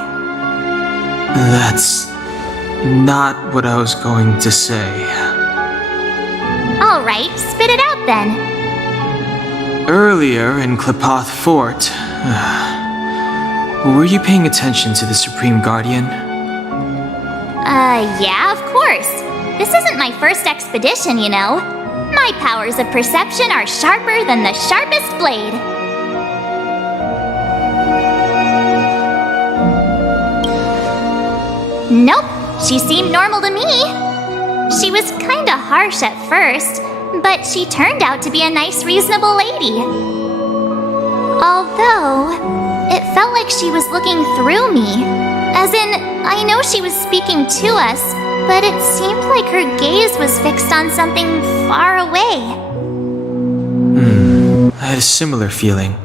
That's not what I was going to say. All right, spit it out then. Earlier in Klipoth Fort, were you paying attention to the Supreme Guardian? Yeah, of course. This isn't my first expedition, you know. My powers of perception are sharper than the sharpest blade. Nope, she seemed normal to me. She was kinda harsh at first, but she turned out to be a nice, reasonable lady. Although, it felt like she was looking through me. As in, I know she was speaking to us, but it seemed like her gaze was fixed on something far away. I had a similar feeling.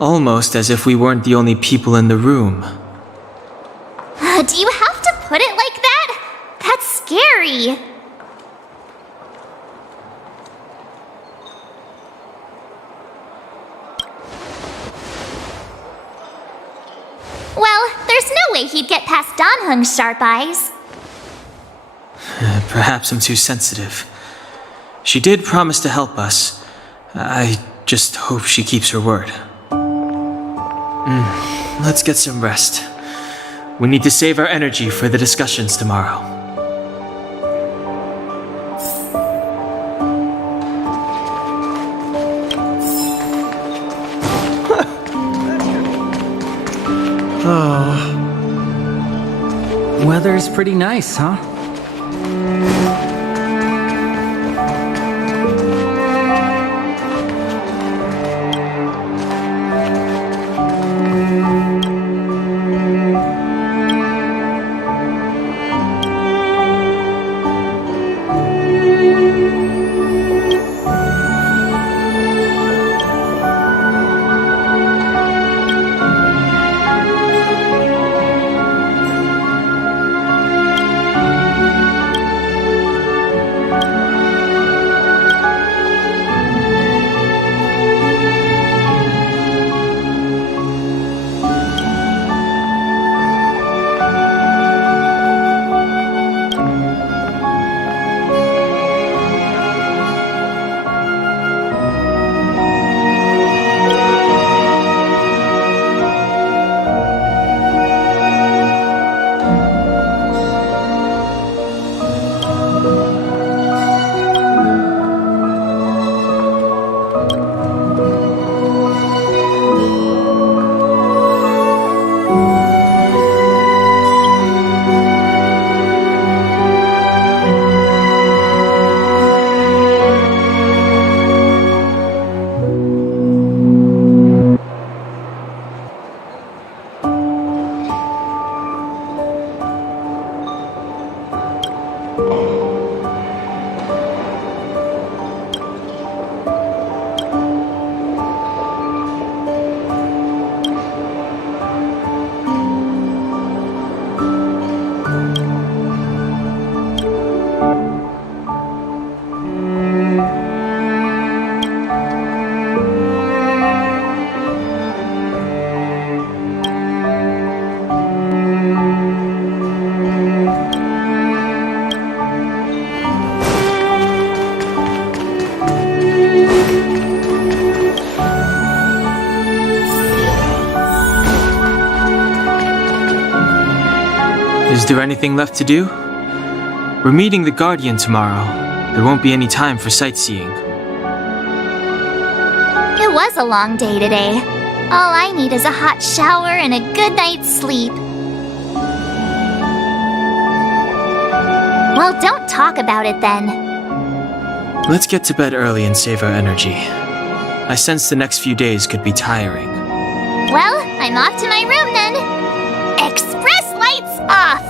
Almost as if we weren't the only people in the room. Do you have to put it like that? That's scary. Well, there's no way he'd get past Danhung's sharp eyes. Perhaps I'm too sensitive. She did promise to help us. I just hope she keeps her word. Let's get some rest. We need to save our energy for the discussions tomorrow. Weather's pretty nice, huh? Is there anything left to do? We're meeting the Guardian tomorrow. There won't be any time for sightseeing. It was a long day today. All I need is a hot shower and a good night's sleep. Well, don't talk about it then. Let's get to bed early and save our energy. I sense the next few days could be tiring. Well, I'm off to my room then. Express lights off!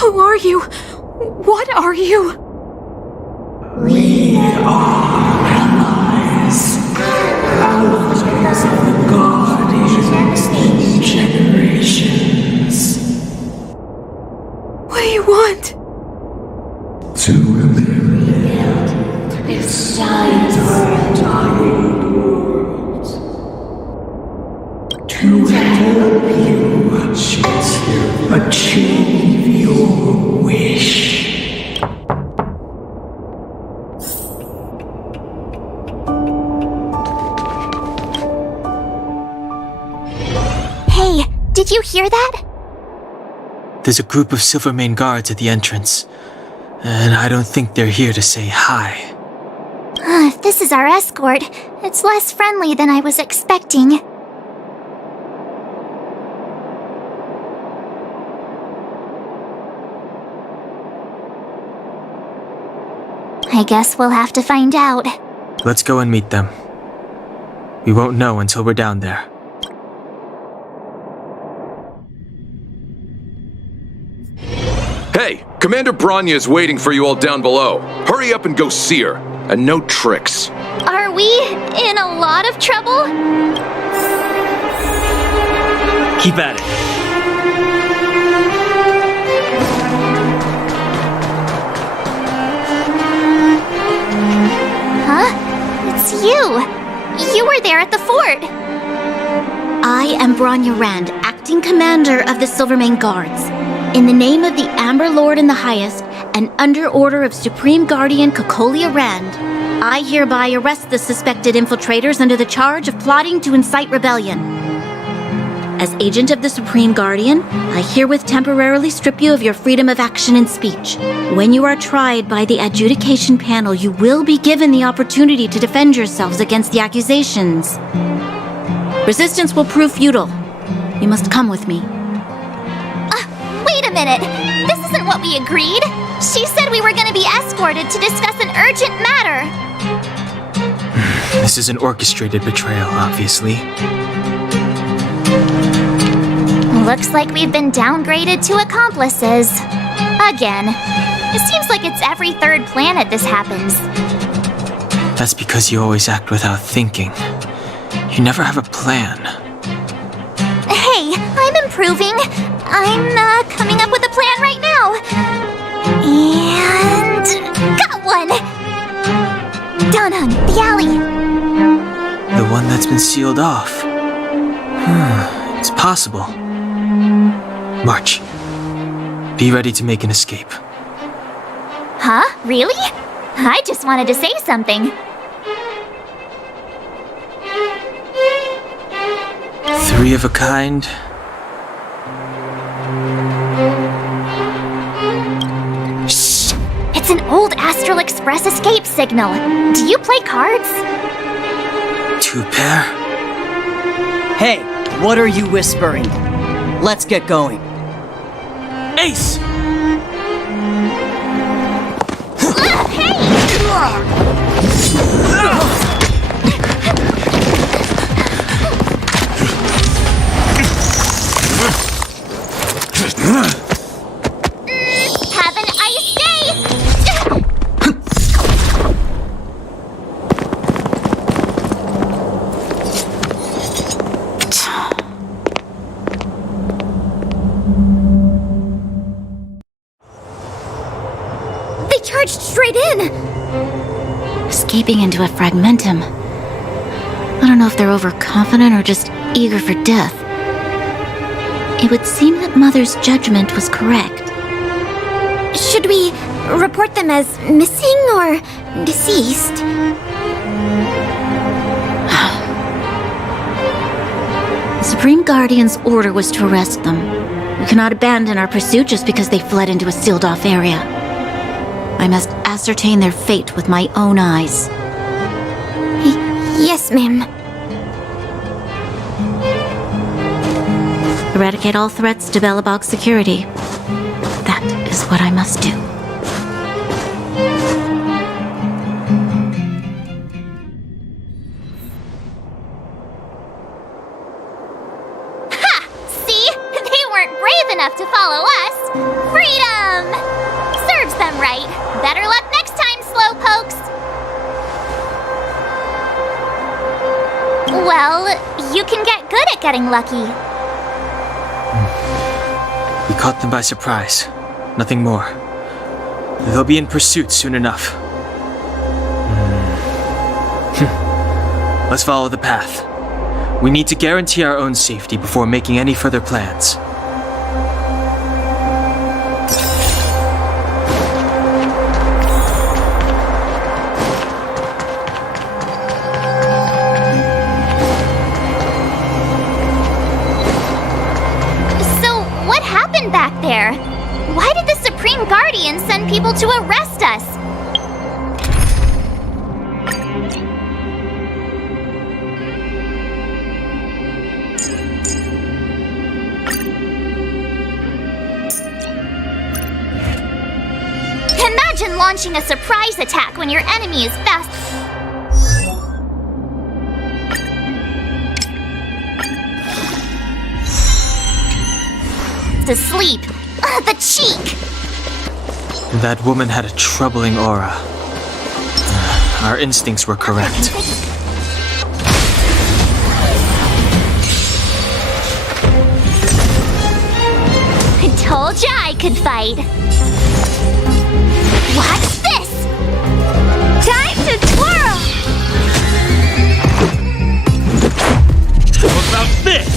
Who are you? What are you? We are allies. Thousands of guardians in generations. What do you want? To eliminate its signs of dying world. To help you achieve your wish. Hey, did you hear that? There's a group of Silvermane guards at the entrance, and I don't think they're here to say hi. If this is our escort, it's less friendly than I was expecting. I guess we'll have to find out. Let's go and meet them. We won't know until we're down there. Hey, Commander Bronya is waiting for you all down below. Hurry up and go see her. And no tricks. Are we in a lot of trouble? Keep at it. Huh? It's you. You were there at the fort. I am Bronya Rand, acting commander of the Silvermane Guards. In the name of the Amber Lord in the Highest, and under order of Supreme Guardian Cocolia Rand, I hereby arrest the suspected infiltrators under the charge of plotting to incite rebellion. As agent of the Supreme Guardian, I herewith temporarily strip you of your freedom of action and speech. When you are tried by the adjudication panel, you will be given the opportunity to defend yourselves against the accusations. Resistance will prove futile. You must come with me. Wait a minute! This isn't what we agreed! She said we were gonna be escorted to discuss an urgent matter! This is an orchestrated betrayal, obviously. Looks like we've been downgraded to accomplices. Again. It seems like it's every third planet this happens. That's because you always act without thinking. You never have a plan. Hey, I'm improving. I'm coming up with a plan right now. And got one! Down on the alley. The one that's been sealed off. It's possible. March. Be ready to make an escape. Huh? Really? I just wanted to say something. Three of a kind. Shh! It's an old Astral Express escape signal. Do you play cards? Two pair. Hey, what are you whispering? Let's get going. Ace! Have an ice day! They charged straight in! Escaping into a fragmentum. I don't know if they're overconfident or just eager for death. It would seem that Mother's judgment was correct. Should we report them as missing or deceased? The Supreme Guardian's order was to arrest them. We cannot abandon our pursuit just because they fled into a sealed-off area. I must ascertain their fate with my own eyes. Yes, ma'am. Eradicate all threats to Belobog's security. That is what I must do. Ha! See? They weren't brave enough to follow us. Freedom! Serves them right. Better luck next time, slowpokes. Well, you can get good at getting lucky. We caught them by surprise. Nothing more. They'll be in pursuit soon enough. Let's follow the path. We need to guarantee our own safety before making any further plans. So, what happened back there? Why did the Supreme Guardian send people to arrest us? Imagine launching a surprise attack when your enemy is fast. Asleep. The cheek! That woman had a troubling aura. Our instincts were correct. I told ya I could fight. Watch this! Time to twirl! How about this?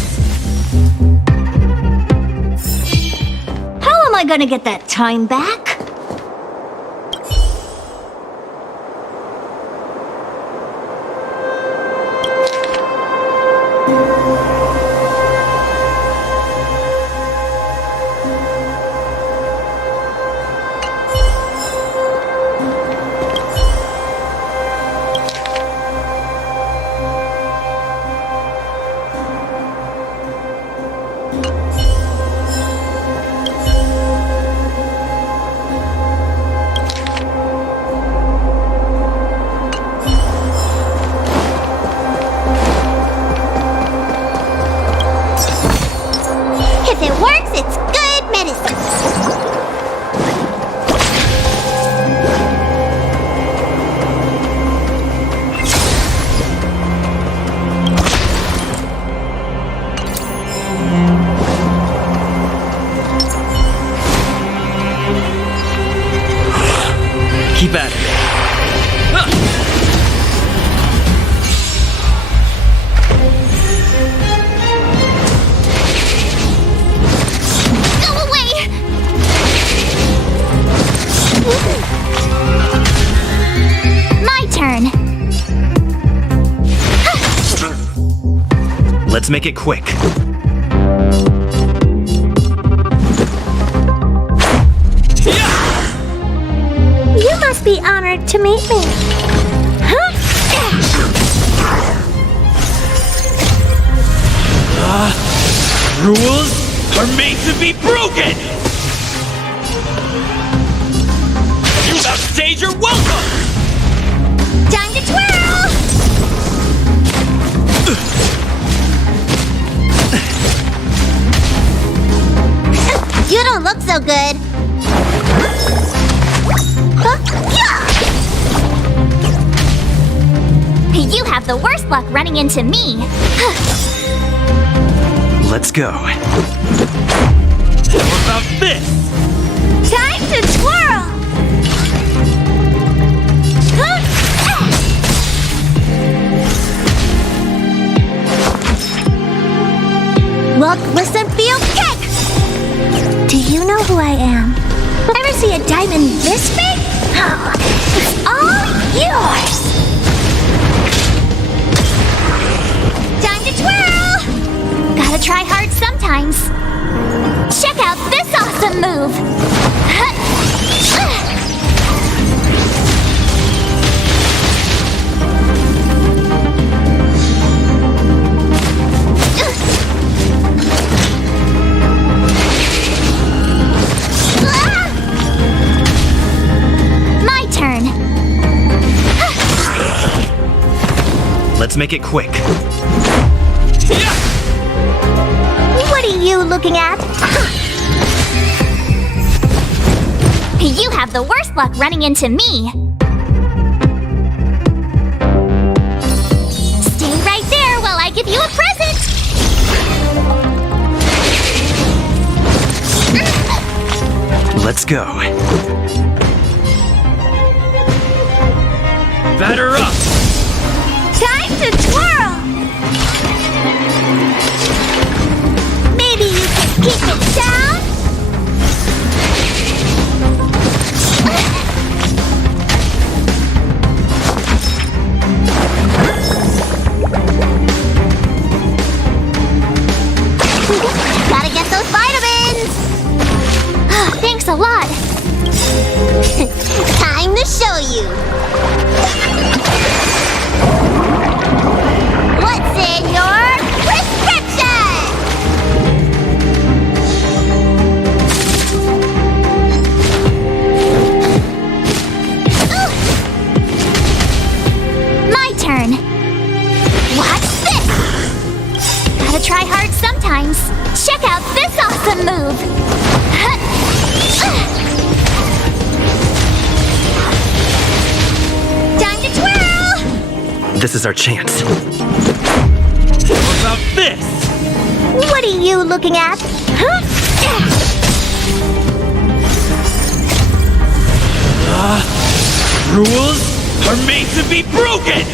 How am I gonna get that time back? If it works, it's good medicine. Keep at it. Let's make it quick. You must be honored to meet me. Rules are made to be broken! You outstayed your welcome! Time to twirl! You don't look so good. You have the worst luck running into me. Let's go. How about this? Time to twirl! Look, listen, feel, kick! Do you know who I am? Ever see a diamond this big? It's all yours! Time to twirl! Gotta try hard sometimes. Check out this awesome move! My turn. Let's make it quick. What are you looking at? You have the worst luck running into me. Stay right there while I give you a present. Let's go. Batter up! Time to twirl. Maybe you can keep it down. Gotta get those vitamins! Thanks a lot. Time to show you! What's in your prescription? My turn. Watch this. Gotta try hard sometimes. Check out this awesome move. Time to twirl. This is our chance. How about this? What are you looking at? Rules are made to be broken!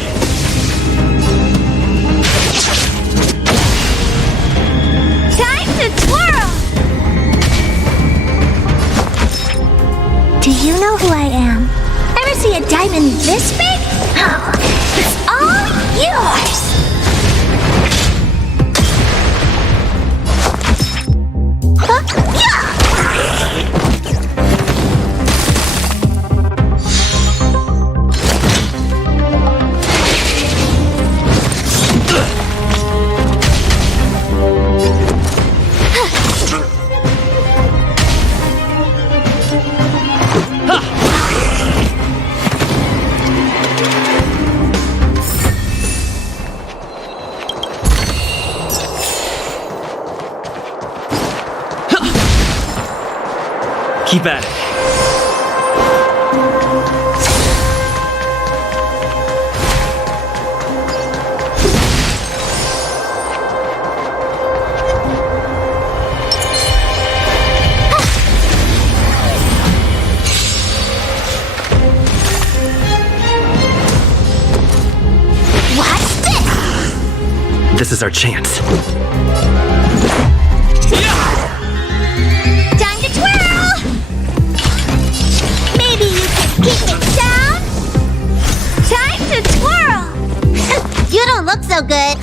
Time to twirl. Do you know who I am? Ever see a diamond this big? It's all yours. Keep at it. Watch this. This is our chance. Time to twirl. Maybe you can keep it down. Time to twirl. You don't look so good.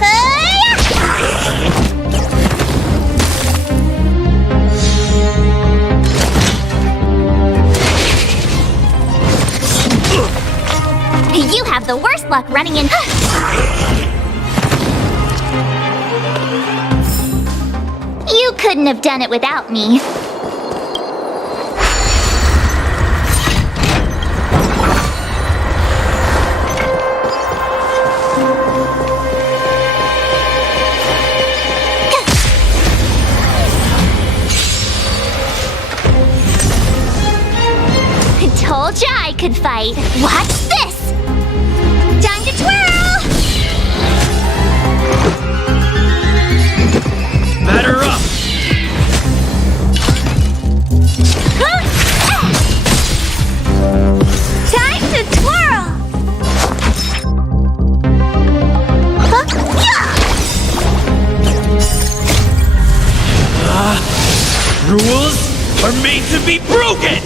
luck running in. You couldn't have done it without me. Told ya I could fight. Watch this! Time to twirl! Batter up! Time to twirl! Rules are made to be broken!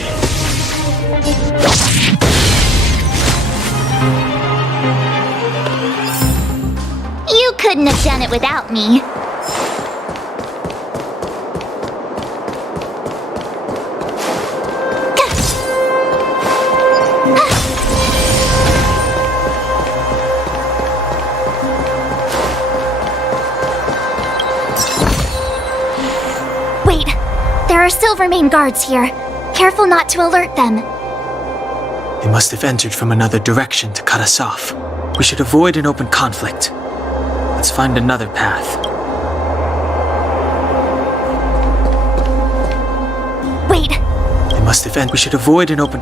You couldn't have done it without me. Wait, there are Silvermane guards here. Careful not to alert them. They must have entered from another direction to cut us off. We should avoid an open conflict. Let's find another path. Wait, They must have entered. We should avoid an open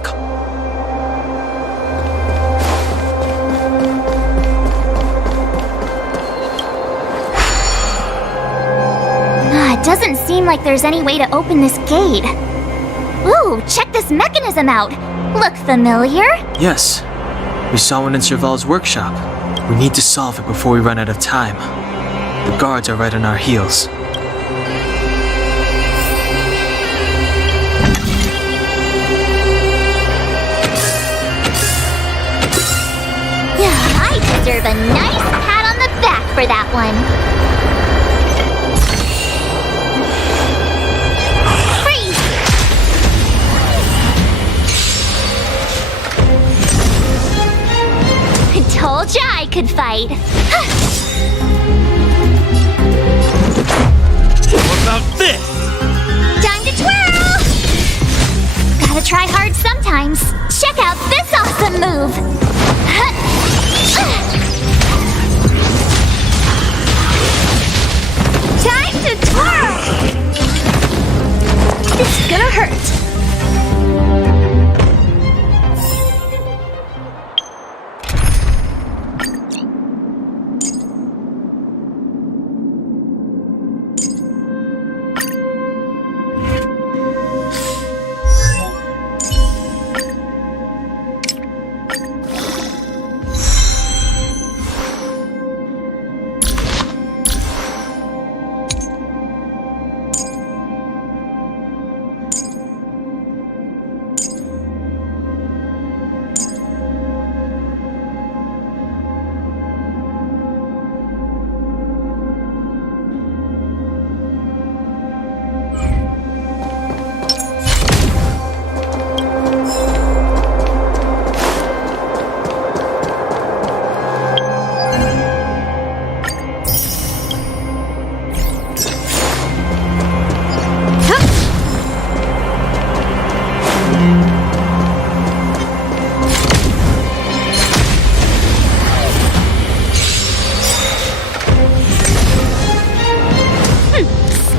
it doesn't seem like there's any way to open this gate. Ooh, check this mechanism out. Look familiar? Yes. We saw one in Serval's workshop. We need to solve it before we run out of time. The guards are right on our heels. Yeah, I deserve a nice pat on the back for that one. Freeze! I told ya I could fight. What about this? Time to twirl! Gotta try hard sometimes. Check out this awesome move! Time to twirl! This is gonna hurt.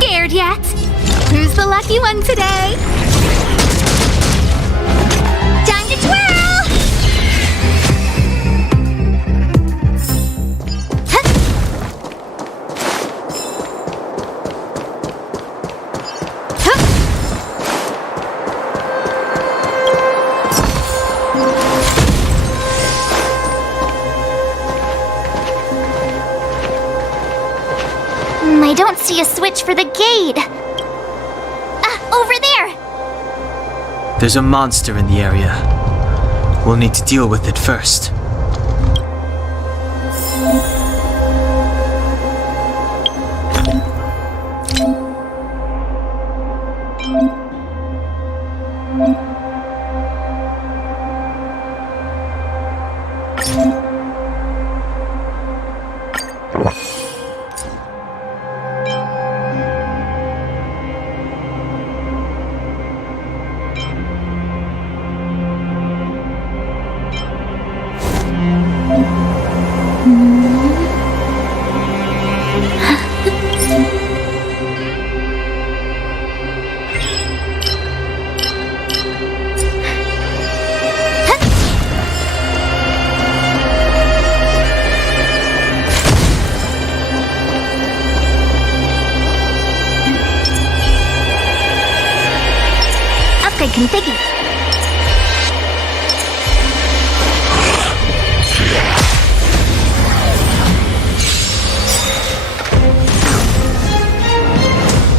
Scared yet? Who's the lucky one today? Time to twirl! I don't see a switch for the gate. Over there! There's a monster in the area. We'll need to deal with it first. upgrade configured.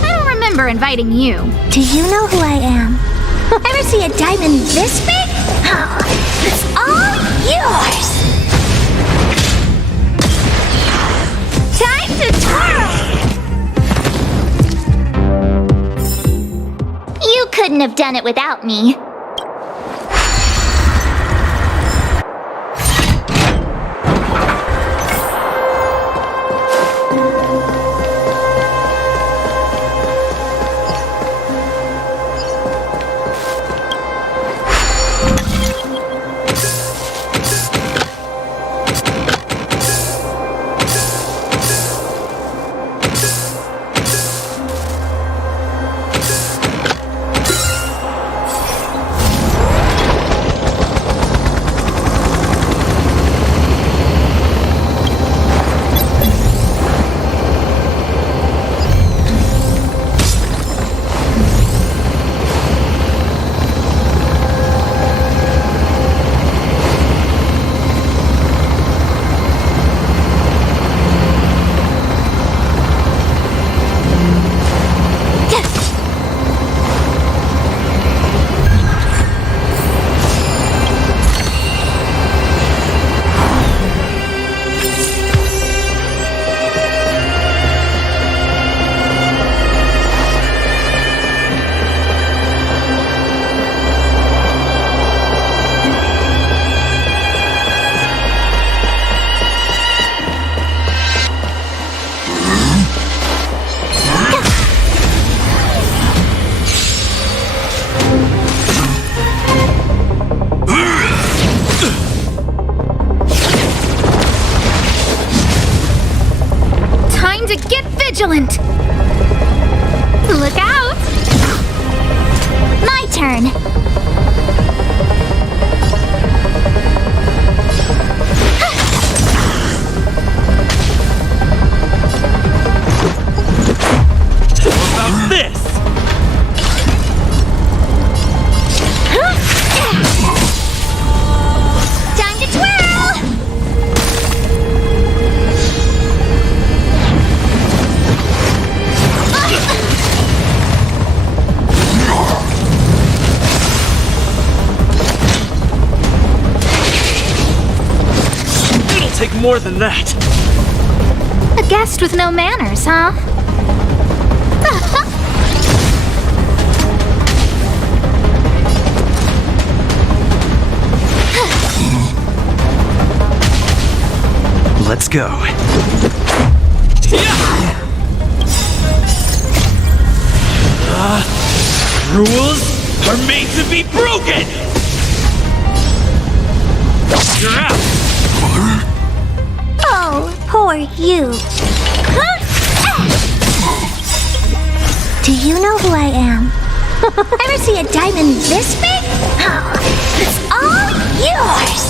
I don't remember inviting you. Do you know who I am? Ever see a diamond this big? Oh, it's all yours! Time to twirl! You couldn't have done it without me. Vigilant! Look out! My turn! How about this? Time to twirl! Take more than that. A guest with no manners, huh? Let's go. Rules are made to be broken! You're out! Oh, poor you. Do you know who I am? Ever see a diamond this big? Oh, it's all yours!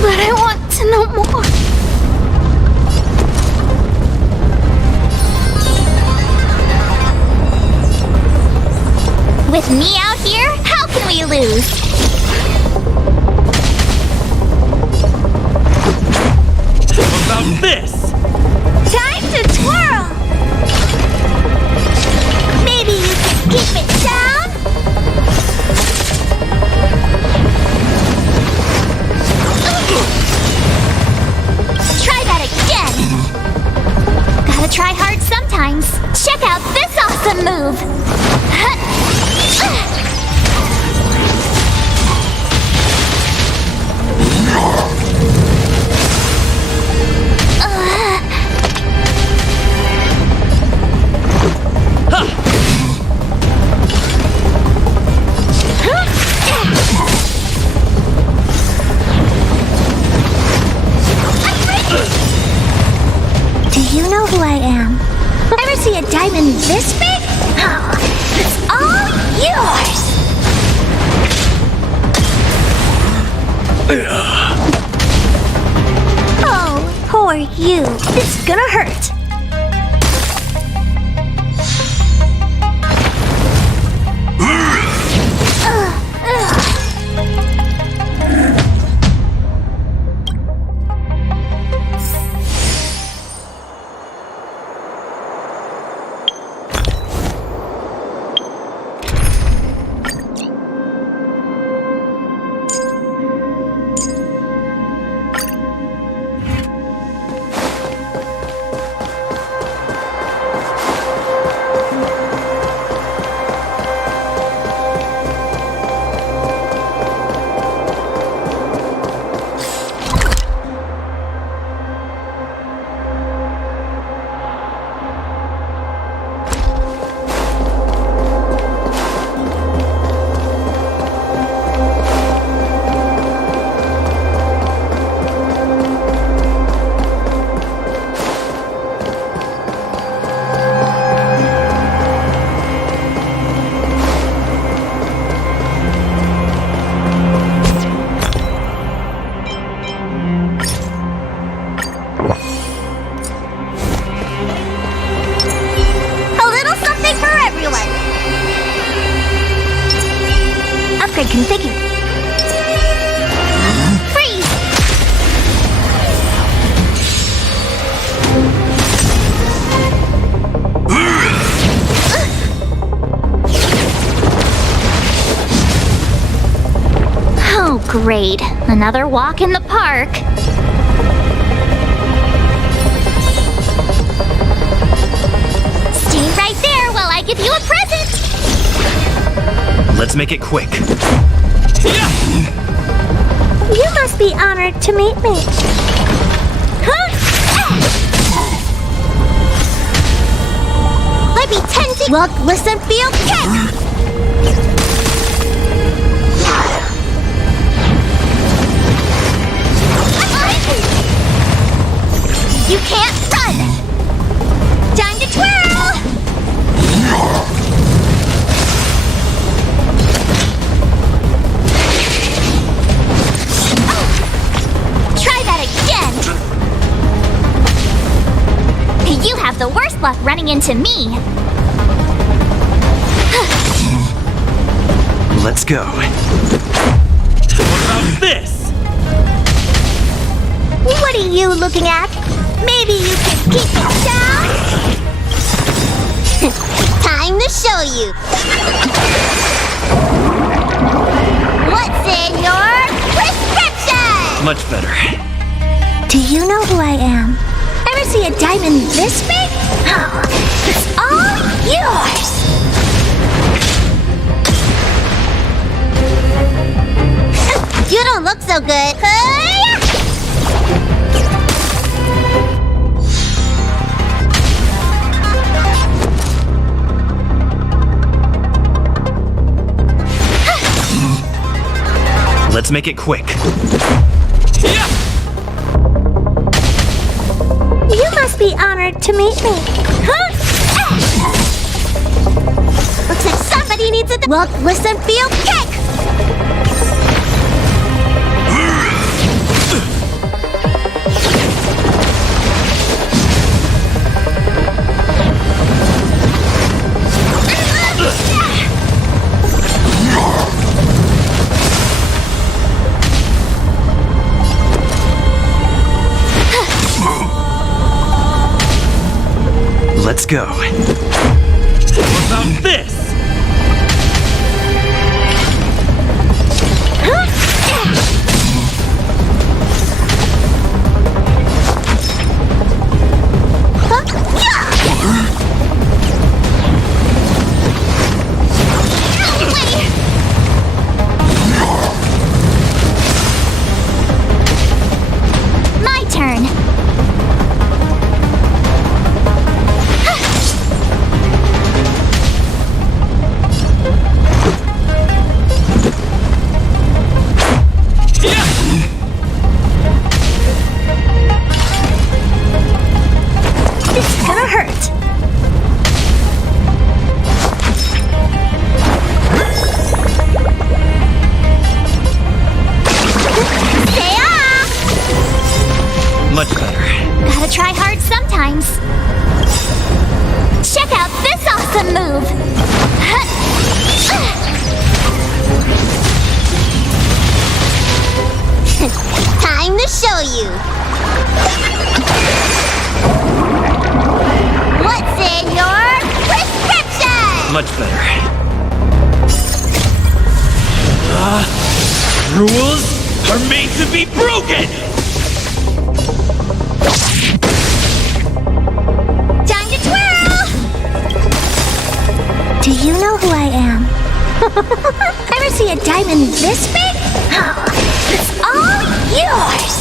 But I want to know more. With me out here, how can we lose? How about this? Time to twirl! Maybe you can keep it down? Try that again! Gotta try hard sometimes. Check out this awesome move! This is gonna hurt. Configured. Freeze! Oh, great. Another walk in the park. Stay right there while I give you a present! Let's make it quick. You must be honored to meet me. Let me tend to look, listen, feel, kick! You can't run! Time to twirl! Try that again! You have the worst luck running into me. Let's go. What about this? What are you looking at? Maybe you can keep it down? Time to show you. What's in your prescription? Much better. Do you know who I am? Ever see a diamond this big? Oh, it's all yours. You don't look so good. Let's make it quick. You must be honored to meet me. Looks like somebody needs a look, listen, feel, kick! Let's go. What about this? My turn. move. Time to show you. What's in your prescription? Much better. Rules are made to be broken! Time to twirl! Do you know who I am? Ever see a diamond this big? It's all yours!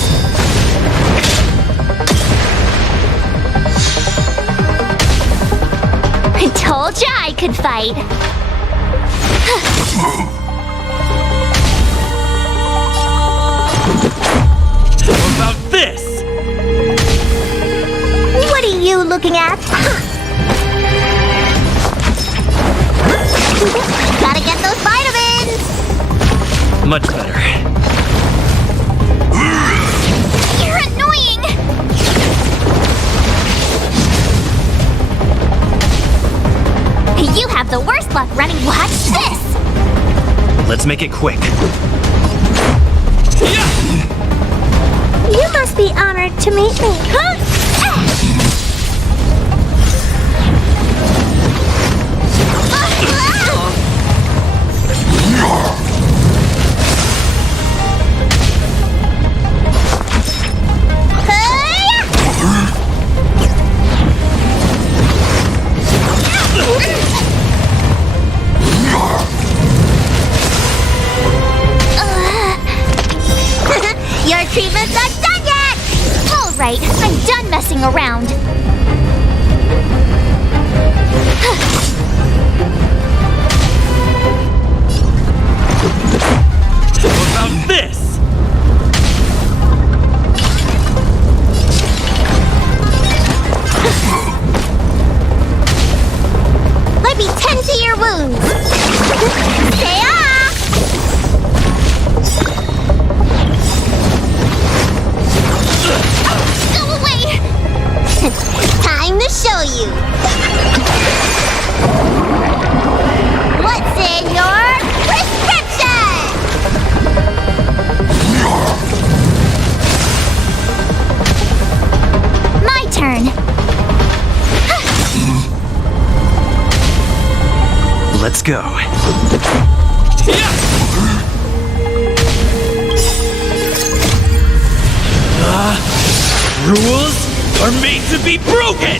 I told ya I could fight. How about this? What are you looking at? Gotta get those vitamins! Much better. You're annoying! You have the worst luck running. Watch this! Let's make it quick. You must be honored to meet me. Your treatment's not done yet! All right, I'm done messing around. How about this? Let me tend to your wounds! Stay off! Go away! Time to show you! What's in your prescription? My turn. Let's go. Rules are made to be broken!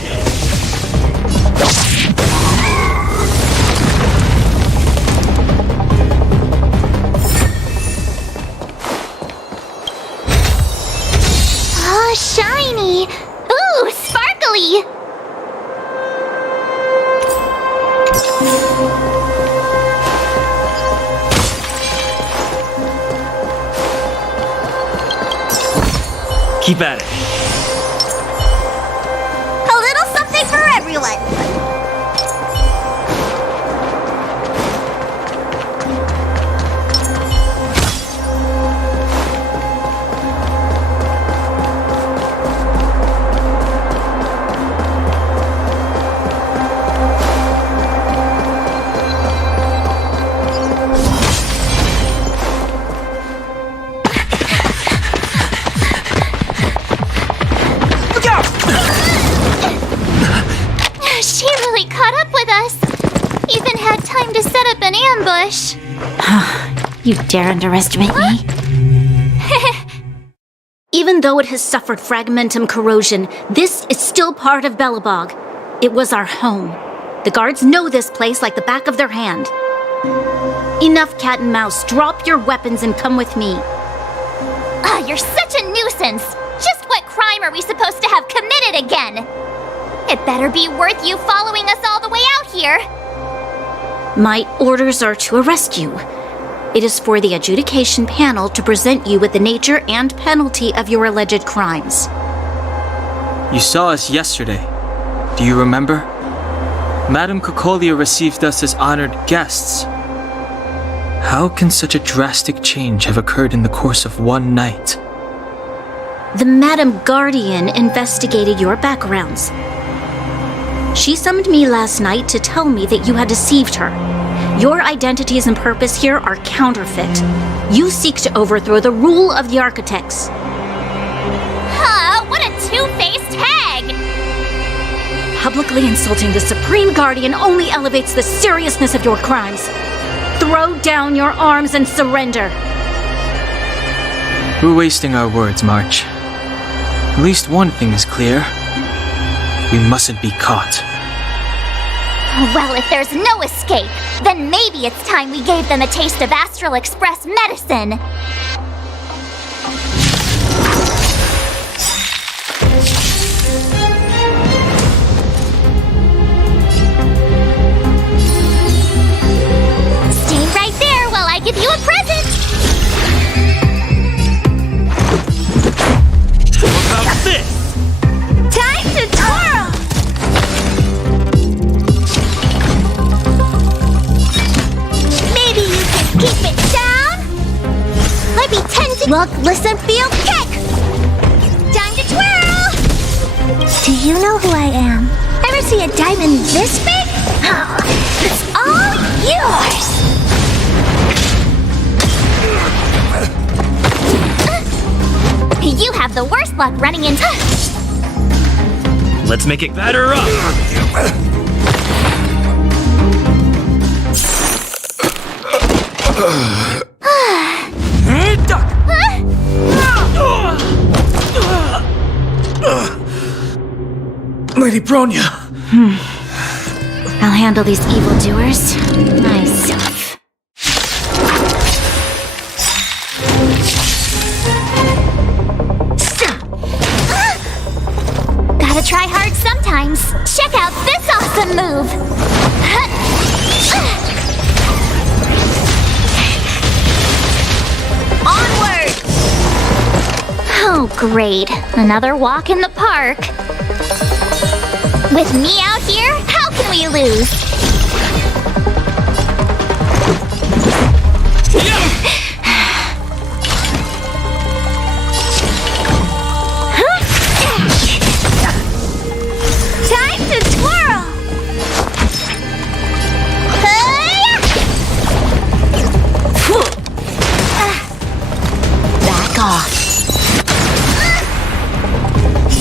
Oh, shiny! Ooh, sparkly! Keep at it. A little something for everyone! She really caught up with us. Even had time to set up an ambush. You dare underestimate me? Even though it has suffered fragmentum corrosion, this is still part of Belobog. It was our home. The guards know this place like the back of their hand. Enough cat and mouse. Drop your weapons and come with me. Ah, you're such a nuisance. Just what crime are we supposed to have committed again? It better be worth you following us all the way out here. My orders are to arrest you. It is for the adjudication panel to present you with the nature and penalty of your alleged crimes. You saw us yesterday. Do you remember? Madame Cocolia received us as honored guests. How can such a drastic change have occurred in the course of one night? The Madam Guardian investigated your backgrounds. She summoned me last night to tell me that you had deceived her. Your identities and purpose here are counterfeit. You seek to overthrow the rule of the Architects. Huh, what a two-faced hag! Publicly insulting the Supreme Guardian only elevates the seriousness of your crimes. Throw down your arms and surrender. We're wasting our words, March. At least one thing is clear. We mustn't be caught. Well, if there's no escape, then maybe it's time we gave them a taste of Astral Express medicine. Stay right there while I give you a present! What about this? Time to twirl! Maybe you can keep it down? Let me tend to... Look, listen, feel, kick! Time to twirl! Do you know who I am? Ever see a diamond this big? Oh, it's all yours! You have the worst luck running into... Let's make it batter up! Lady Bronya! I'll handle these evildoers myself. Gotta try hard sometimes. Check out this awesome move! Onward! Oh, great. Another walk in the park. With me out here, how can we lose? Time to twirl! Back off.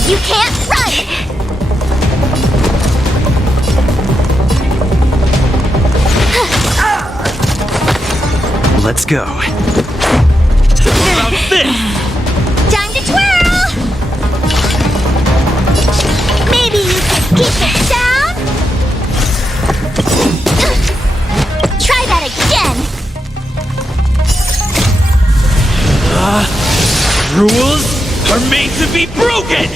You can't run! Let's go. What about this? Time to twirl! Maybe you can keep it down? Try that again! Rules are made to be broken!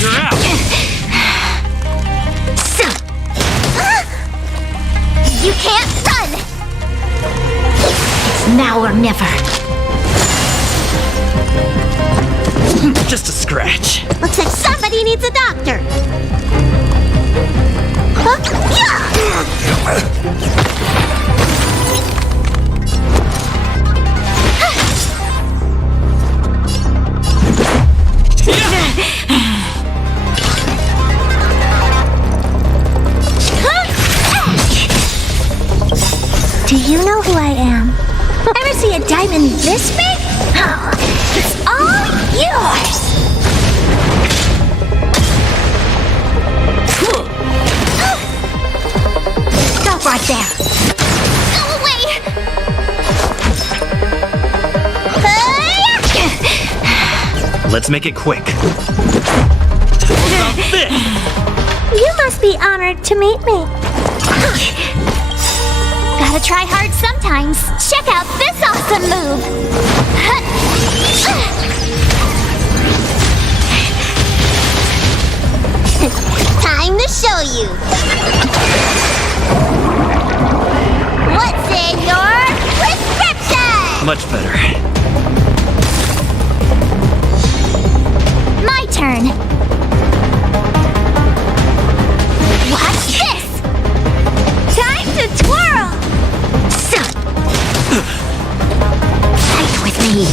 You're out! You can't run! It's now or never. Just a scratch. Looks like somebody needs a doctor. Do you know who I am? Ever see a diamond this big? Oh, it's all yours! Stop right there. Go away! Let's make it quick. What about this? You must be honored to meet me. Gotta try hard sometimes. Check out this awesome move! Time to show you. What's in your prescription? Much better. My turn. Watch this! Time to twirl! Fight with me.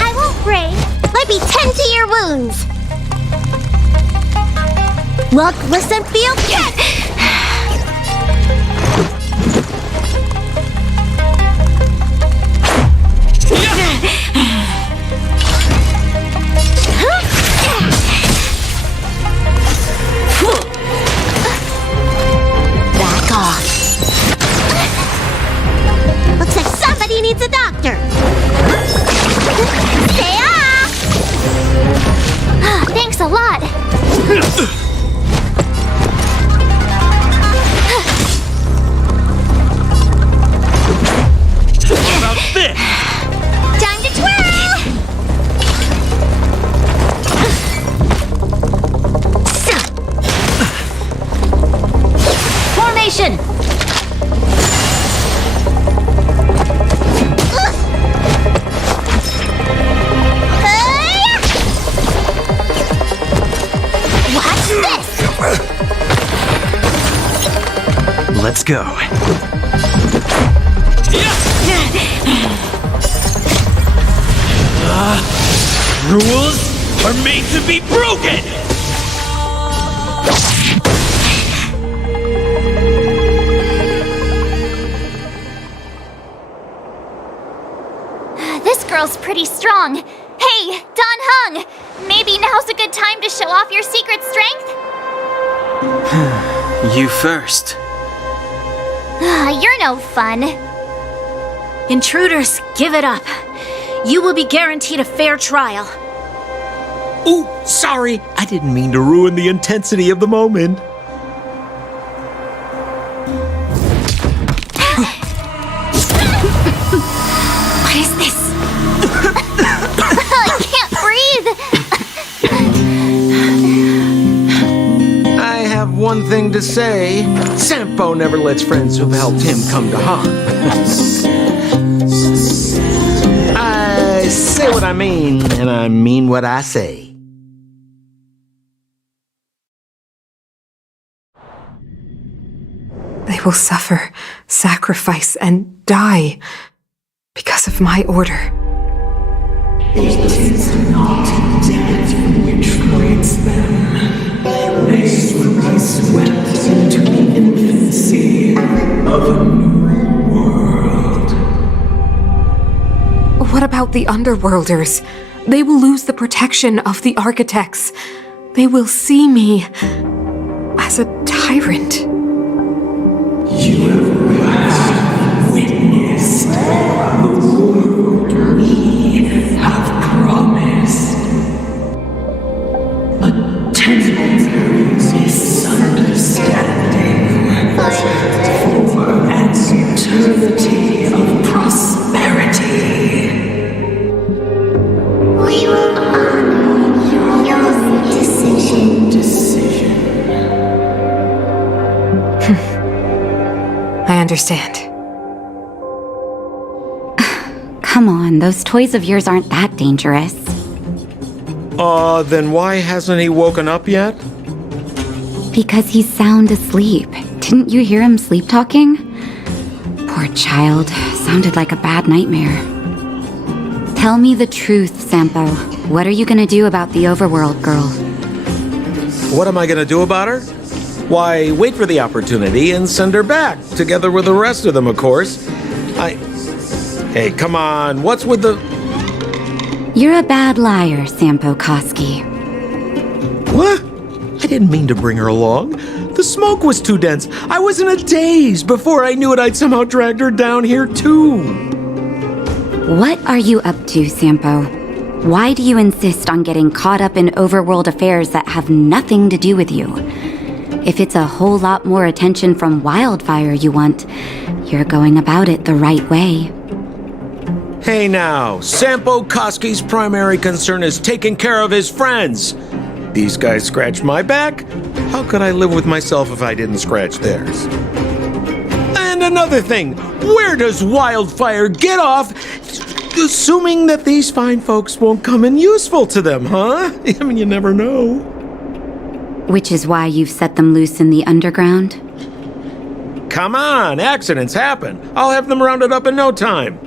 I won't break. Let me tend to your wounds. Look, listen, feel, get! Back off. Looks like somebody needs a doctor. Stay off! Thanks a lot. What about this? Time to twirl! Formation! Watch this! Let's go. Rules are made to be broken! This girl's pretty strong. Hey, Don Hung! Maybe now's a good time to show off your secret strength? You first. You're no fun. Intruders, give it up. You will be guaranteed a fair trial. Ooh, sorry. I didn't mean to ruin the intensity of the moment. What is this? I can't breathe. I have one thing to say. Sampo never lets friends who've helped him come to harm. I say what I mean, and I mean what I say. They will suffer, sacrifice, and die because of my order. It is not death which frees them. They will be swept into the infancy of a new world. What about the Underworlders? They will lose the protection of the Architects. They will see me as a tyrant. You have witnessed the world we have promised. A temporary misunderstanding for an eternity of prosperity. We will honor your decision. I understand. Come on, those toys of yours aren't that dangerous. Then why hasn't he woken up yet? Because he's sound asleep. Didn't you hear him sleep talking? Poor child. Sounded like a bad nightmare. Tell me the truth, Sampo. What are you gonna do about the overworld girl? What am I gonna do about her? Why, wait for the opportunity and send her back, together with the rest of them, of course. Hey, come on, what's with the... You're a bad liar, Sampo Koski. What? I didn't mean to bring her along. The smoke was too dense. I was in a daze. Before I knew it, I'd somehow dragged her down here, too. What are you up to, Sampo? Why do you insist on getting caught up in overworld affairs that have nothing to do with you? If it's a whole lot more attention from Wildfire you want, you're going about it the right way. Hey now, Sampo Koski's primary concern is taking care of his friends. These guys scratched my back. How could I live with myself if I didn't scratch theirs? And another thing, where does Wildfire get off assuming that these fine folks won't come in useful to them, huh? I mean, you never know. Which is why you've set them loose in the underground? Come on, accidents happen. I'll have them rounded up in no time.